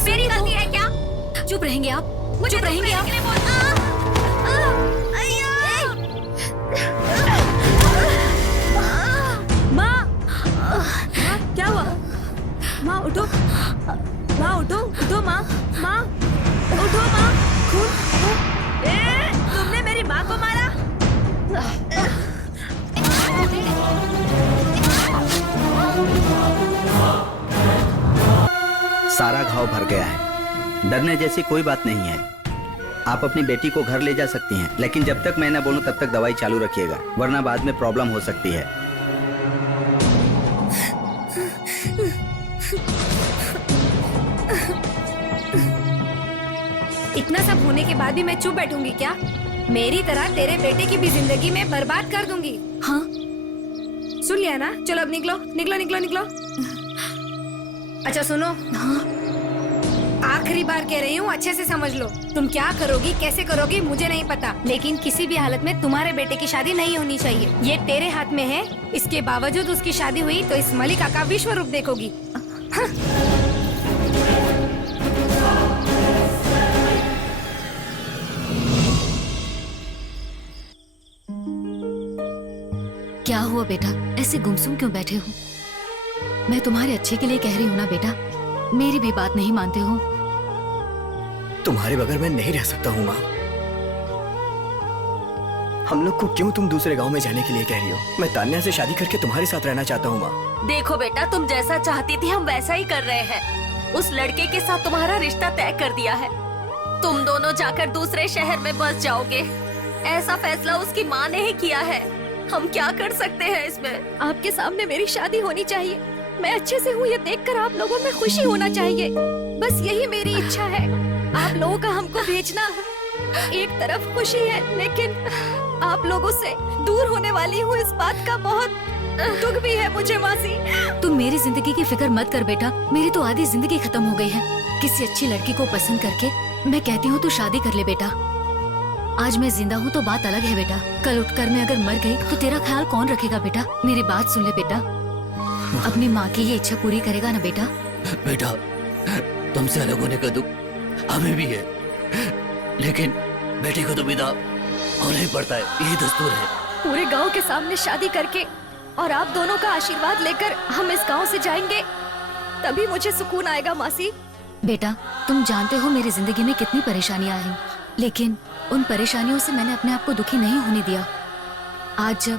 मेरी गलती है क्या? चुप रहेंगे आप? मुझे चुप रहेंगे आप? माँ, क्या हुआ? माँ उठो, माँ उठो, उठो माँ, माँ उठो माँ। खून, तुमने मेरी माँ को मारा? सारा घाव भर गया है, डरने जैसी कोई बात नहीं है। आप अपनी बेटी को घर ले जा सकती हैं, लेकिन जब तक मैं न बोलूं तब तक दवाई चालू रखिएगा, वरना बाद में प्रॉब्लम हो सकती है। इतना सब होने के बाद भी मैं चुप बैठूंगी क्या? मेरी तरह तेरे बेटे की भी जिंदगी में बर्बाद कर दूंगी। हाँ सुन लिया ना? चलो अब निकलो, निकलो, निकलो, निकलो। अच्छा सुनो, आखिरी बार कह रही हूँ, अच्छे से समझ लो। तुम क्या करोगी, कैसे करोगी मुझे नहीं पता, लेकिन किसी भी हालत में तुम्हारे बेटे की शादी नहीं होनी चाहिए। ये तेरे हाथ में है। इसके बावजूद उसकी शादी हुई तो इस मलिका का विश्व रूप देखोगी। हाँ। क्या हुआ बेटा, ऐसे गुमसुम क्यों बैठे हो? मैं तुम्हारे अच्छे के लिए कह रही हूँ ना बेटा, मेरी भी बात नहीं मानते हो। तुम्हारे बगैर मैं नहीं रह सकता हूँ माँ। हम लोग को क्यों तुम दूसरे गांव में जाने के लिए कह रही हो? मैं तान्या से शादी करके तुम्हारे साथ रहना चाहता हूँ माँ। देखो बेटा, तुम जैसा चाहती थी हम वैसा ही कर रहे हैं। उस लड़के के साथ तुम्हारा रिश्ता तय कर दिया है। तुम दोनों जाकर दूसरे शहर में बस जाओगे। ऐसा फैसला उसकी माँ ने ही किया है। हम क्या कर सकते हैं इसमें? आपके सामने मेरी शादी होनी चाहिए। मैं अच्छे से हूँ ये देखकर आप लोगों में खुशी होना चाहिए। बस यही मेरी इच्छा है। आप लोगों का हमको भेजना एक तरफ खुशी है, लेकिन आप लोगों से दूर होने वाली हूँ इस बात का बहुत दुख भी है मुझे मासी। तुम मेरी जिंदगी की फिक्र मत कर बेटा, मेरी तो आधी जिंदगी खत्म हो गई है। किसी अच्छी लड़की को पसंद करके मैं कहती हूँ तू शादी कर ले बेटा। आज मैं जिंदा हूँ तो बात अलग है बेटा, कल उठकर मैं अगर मर गई तो तेरा ख्याल कौन रखेगा बेटा? मेरी बात सुन ले बेटा, अपनी माँ की ये इच्छा पूरी करेगा ना बेटा? बेटा, तुमसे अलग होने का दुख हमें भी है, लेकिन बेटी को तो विदा होना ही पड़ता है, यही दस्तूर है। पूरे गांव के सामने शादी करके और आप दोनों का आशीर्वाद लेकर हम इस गांव से जाएंगे, तभी मुझे सुकून आएगा मासी। बेटा, तुम जानते हो मेरी जिंदगी में कितनी परेशानियां आई, लेकिन उन परेशानियों से मैंने अपने आप को दुखी नहीं होने दिया। आज जब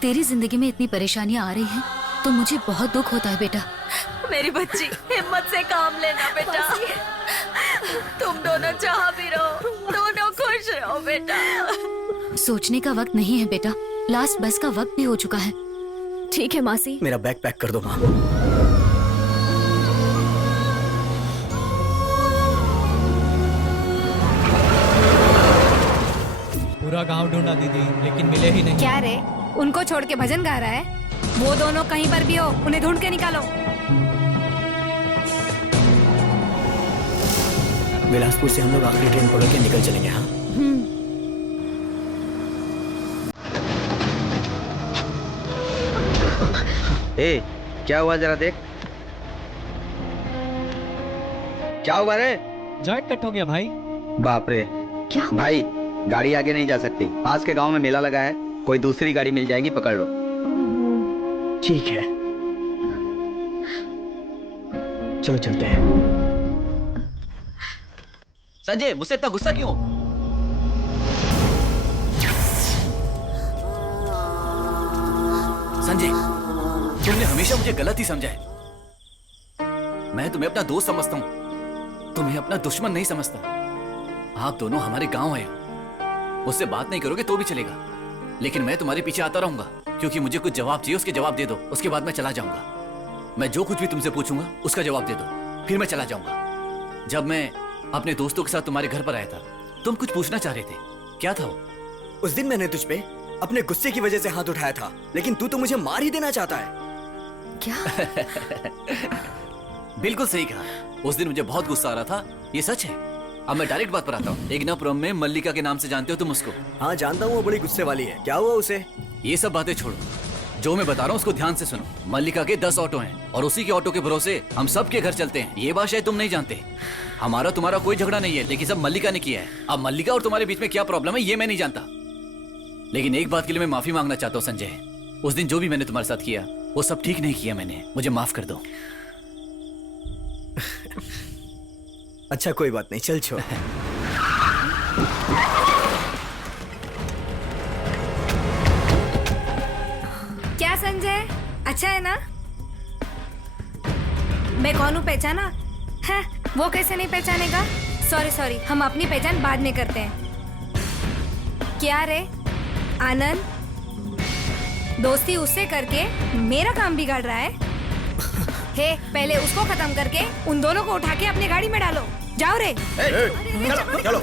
तेरी जिंदगी में इतनी परेशानियां आ रही हैं, तो मुझे बहुत दुख होता है बेटा। मेरी बच्ची, हिम्मत से काम लेना बेटा। तुम दोनों जहाँ भी रहो, दोनों खुश रहो बेटा। सोचने का वक्त नहीं है बेटा, लास्ट बस का वक्त भी हो चुका है। ठीक है मासी। मेरा बैग पैक कर दो माँ। पूरा गांव ढूंढा दीदी, लेकिन मिले ही नहीं। क्या रे, उनको छोड़ के भजन गा रहा है? वो दोनों कहीं पर भी हो, उन्हें ढूंढ के निकालो। बिलासपुर से हम लोग आखिरी ट्रेन पकड़ के निकल चलेंगे। हाँ ए, क्या हुआ जरा देख। क्या हुआ रे? जॉइंट कट हो गया भाई। बाप रे। क्या भाई, गाड़ी आगे नहीं जा सकती, पास के गांव में मेला लगा है, कोई दूसरी गाड़ी मिल जाएगी, पकड़ लो। ठीक है, चलो चलते हैं। संजय, मुझसे इतना गुस्सा क्यों? संजय, तुमने हमेशा मुझे गलत ही समझा है। मैं तुम्हें अपना दोस्त समझता हूँ, तुम्हें अपना दुश्मन नहीं समझता। आप दोनों हमारे गांव आए हो, मुझसे बात नहीं करोगे तो भी चलेगा, लेकिन मैं तुम्हारे पीछे आता रहूंगा, क्योंकि मुझे कुछ जवाब चाहिए। उसके जवाब दे दो, उसके बाद मैं चला जाऊंगा। मैं जो कुछ भी तुमसे पूछूंगा उसका जवाब दे दो, फिर मैं चला जाऊंगा। जब मैं अपने दोस्तों के साथ तुम्हारे घर पर आया था, तुम कुछ पूछना चाह रहे थे, क्या था वो? उस दिन मैंने तुझ पे अपने गुस्से की वजह से हाथ उठाया था, लेकिन तू तो मुझे मार ही देना चाहता है। बिल्कुल सही कहा। उस दिन मुझे बहुत गुस्सा आ रहा था, ये सच है। अब मैं डायरेक्ट बात पर आता हूँ। एकनापुरम में मल्लिका के नाम से जानते हो तुम उसको? हाँ जानता हूँ, वो बड़ी गुस्से वाली है। क्या हुआ उसे? ये सब बातें छोड़ो, जो मैं बता रहा हूँ उसको ध्यान से सुनो। मल्लिका के 10 ऑटो हैं और उसी के ऑटो के भरोसे हम सब के घर चलते हैं। ये बात शायद तुम नहीं जानते। हमारा तुम्हारा कोई झगड़ा नहीं है, लेकिन सब मल्लिका ने किया है। अब मल्लिका और तुम्हारे बीच में क्या प्रॉब्लम है ये मैं नहीं जानता, लेकिन एक बात के लिए मैं माफी मांगना चाहता हूँ संजय। उस दिन जो भी मैंने तुम्हारे साथ किया वो सब ठीक नहीं किया मैंने, मुझे माफ कर दो। अच्छा कोई बात नहीं, चल छोड़। क्या संजय, अच्छा है ना? मैं कौन हूँ पहचाना है? वो कैसे नहीं पहचानेगा? सॉरी, हम अपनी पहचान बाद में करते हैं। क्या रे आनंद, दोस्ती उससे करके मेरा काम बिगाड़ रहा है? हे, पहले उसको खत्म करके उन दोनों को उठा के अपनी गाड़ी में डालो। जाओ रे। चलो।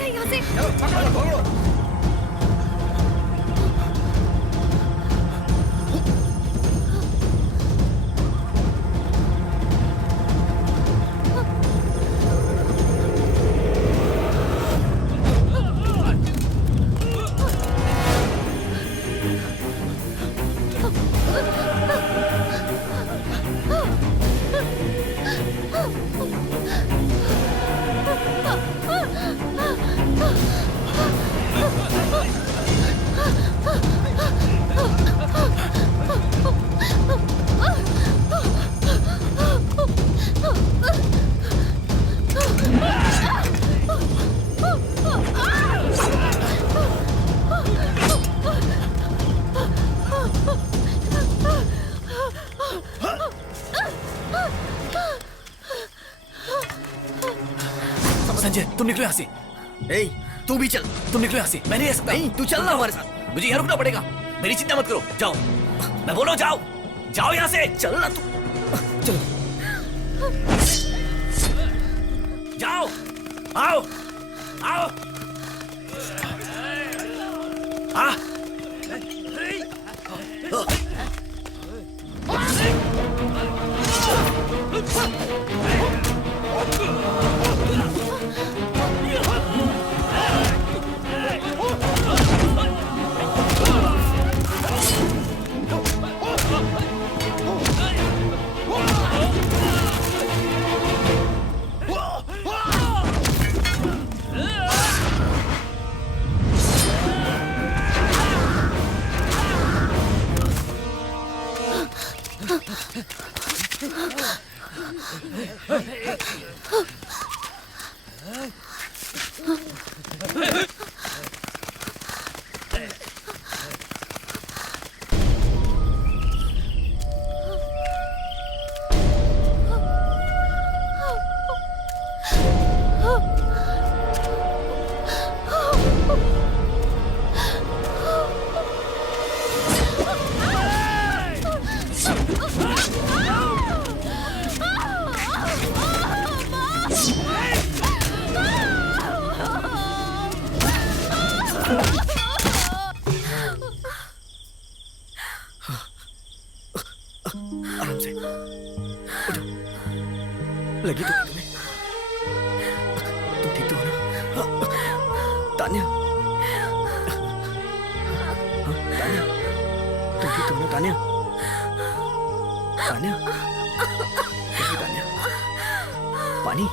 संजय तुम निकलो यहाँ से। तू भी चल। तुम निकलो यहाँ से, मैं नहीं आ सकता। नहीं, तू चलना हमारे साथ। मुझे यहाँ रुकना पड़ेगा, मेरी चिंता मत करो। जाओ, मैं बोलो जाओ, जाओ यहाँ से। चलना तू। चलो जाओ, आओ आओ। आराम से उठो। लगी तो तुम्हें? तुम ठीक तो हो ना? तान्या, तान्या, तुम ठीक तो हो ना? तान्या, तान्या, कैसी तान्या? पानी,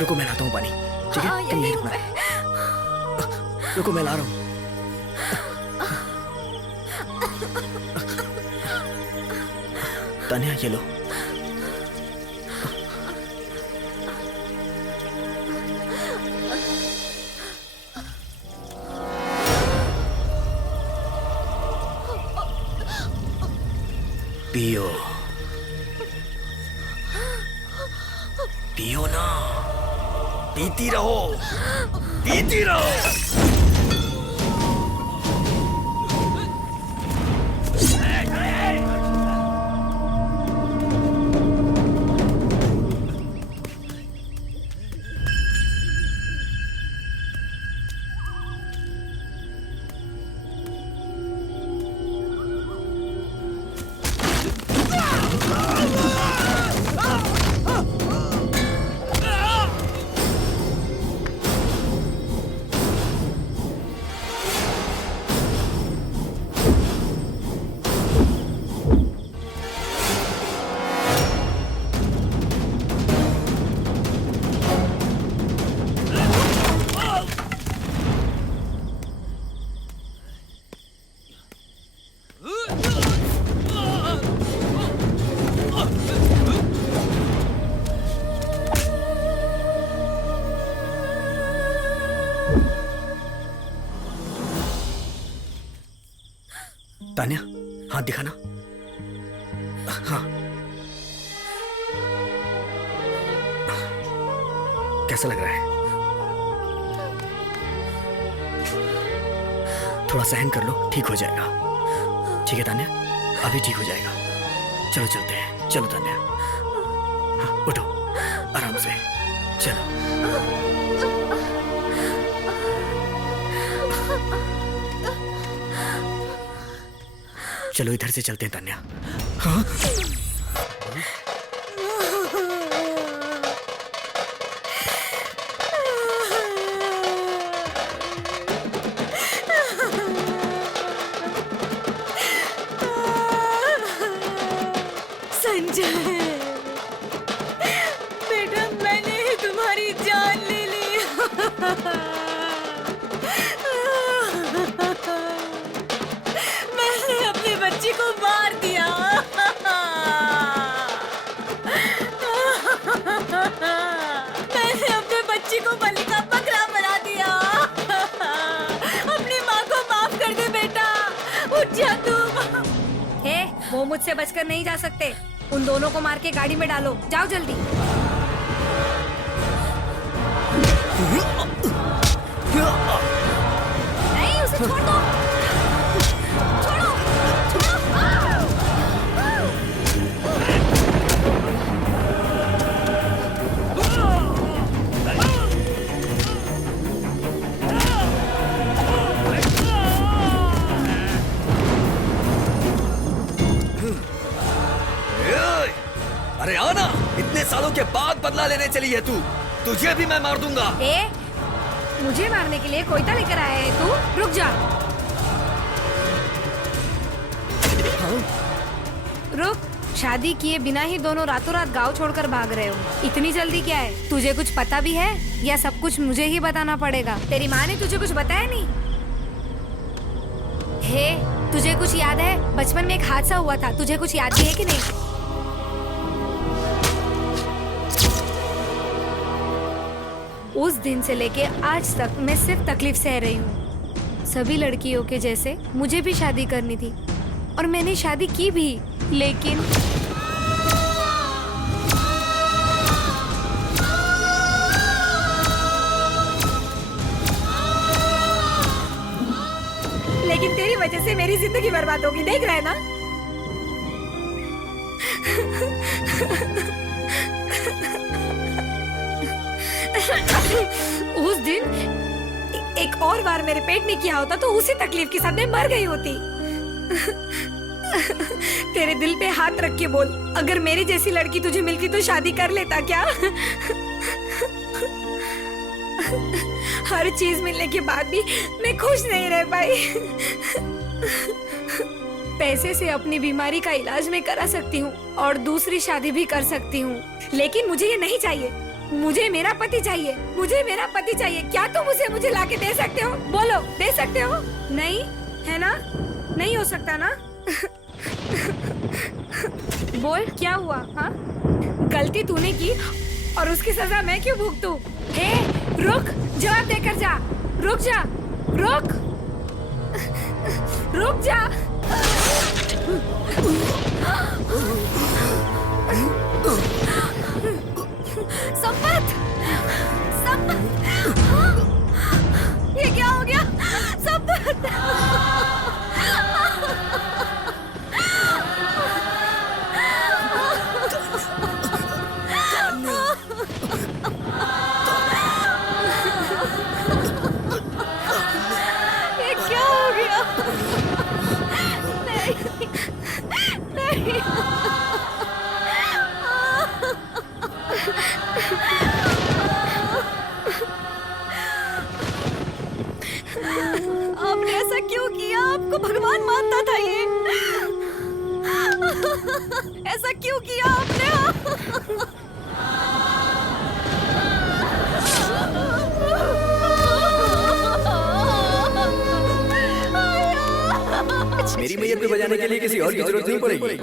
रुको मैं लाता हूँ पानी, ठीक है? तुम नहीं रुकना। रुको मैं ला रहा हूँ। तान्या ये लो। पियो पियो ना, पीती रहो, पीती रहो। तान्या, हाथ दिखाना। हाँ, कैसा लग रहा है? थोड़ा सहन कर लो, ठीक हो जाएगा। ठीक है तान्या, अभी ठीक हो जाएगा। चलो चलते हैं, चलो तान्या। हाँ, उठो, आराम से, चलो। चलो इधर से चलते हैं तान्या। हाँ? संजय, बेटा मैंने ही तुम्हारी जान ले ली। बच्ची को मार दिया। मैंने अपने बच्ची को बलि का बकरा बना दिया। अपनी माँ को माफ कर दे बेटा, उठ जा तुम। हे, वो मुझसे बचकर नहीं जा सकते। उन दोनों को मार के गाड़ी में डालो, जाओ जल्दी। नहीं, उसे छोड़ दो। अरे आना, इतने सालों के बाद बदला लेने चली है तू। तुझे भी मैं मार दूंगा। मुझे मारने के लिए कोयता लेकर आया है तू? रुक जा। हाँ? रुक, शादी किए बिना ही दोनों रातों रात गांव छोड़कर भाग रहे हो। इतनी जल्दी क्या है? तुझे कुछ पता भी है या सब कुछ मुझे ही बताना पड़ेगा? तेरी माँ ने तुझे कुछ बताया नहीं? हे, तुझे कुछ याद है? बचपन में एक हादसा हुआ था, तुझे कुछ याद भी है कि नहीं? उस दिन से लेके आज तक मैं सिर्फ तकलीफ सह रही हूँ। सभी लड़कियों के जैसे मुझे भी शादी करनी थी और मैंने शादी की भी, लेकिन तेरी वजह से मेरी जिंदगी बर्बाद होगी, देख रहा है ना? उस दिन एक और बार मेरे पेट में किया होता तो उसी तकलीफ के साथ मैं मर गई होती। तेरे दिल पे हाथ रख के बोल, अगर मेरी जैसी लड़की तुझे मिलती तो शादी कर लेता क्या? हर चीज मिलने के बाद भी मैं खुश नहीं रह पाई। पैसे से अपनी बीमारी का इलाज मैं करा सकती हूँ और दूसरी शादी भी कर सकती हूँ, लेकिन मुझे ये नहीं चाहिए। मुझे मेरा पति चाहिए, मुझे मेरा पति चाहिए। क्या तुम उसे मुझे लाके दे सकते हो? बोलो, दे सकते हो? नहीं है ना? नहीं हो सकता ना? बोल, क्या हुआ? हाँ, गलती तूने की और उसकी सजा मैं क्यों भुगतूं? हे, रुक, जवाब देकर जा। रुक जा, रुक, रुक जा। संपत, संपत, ये क्या हो गया? संपत, ये क्या हो गया? नहीं, नहीं। आपने ऐसा क्यों किया? आपको भगवान मानता था ये। ऐसा क्यों किया आपने? मेरी मैयत को बजाने के लिए किसी और की जरूरत नहीं पड़ेगी।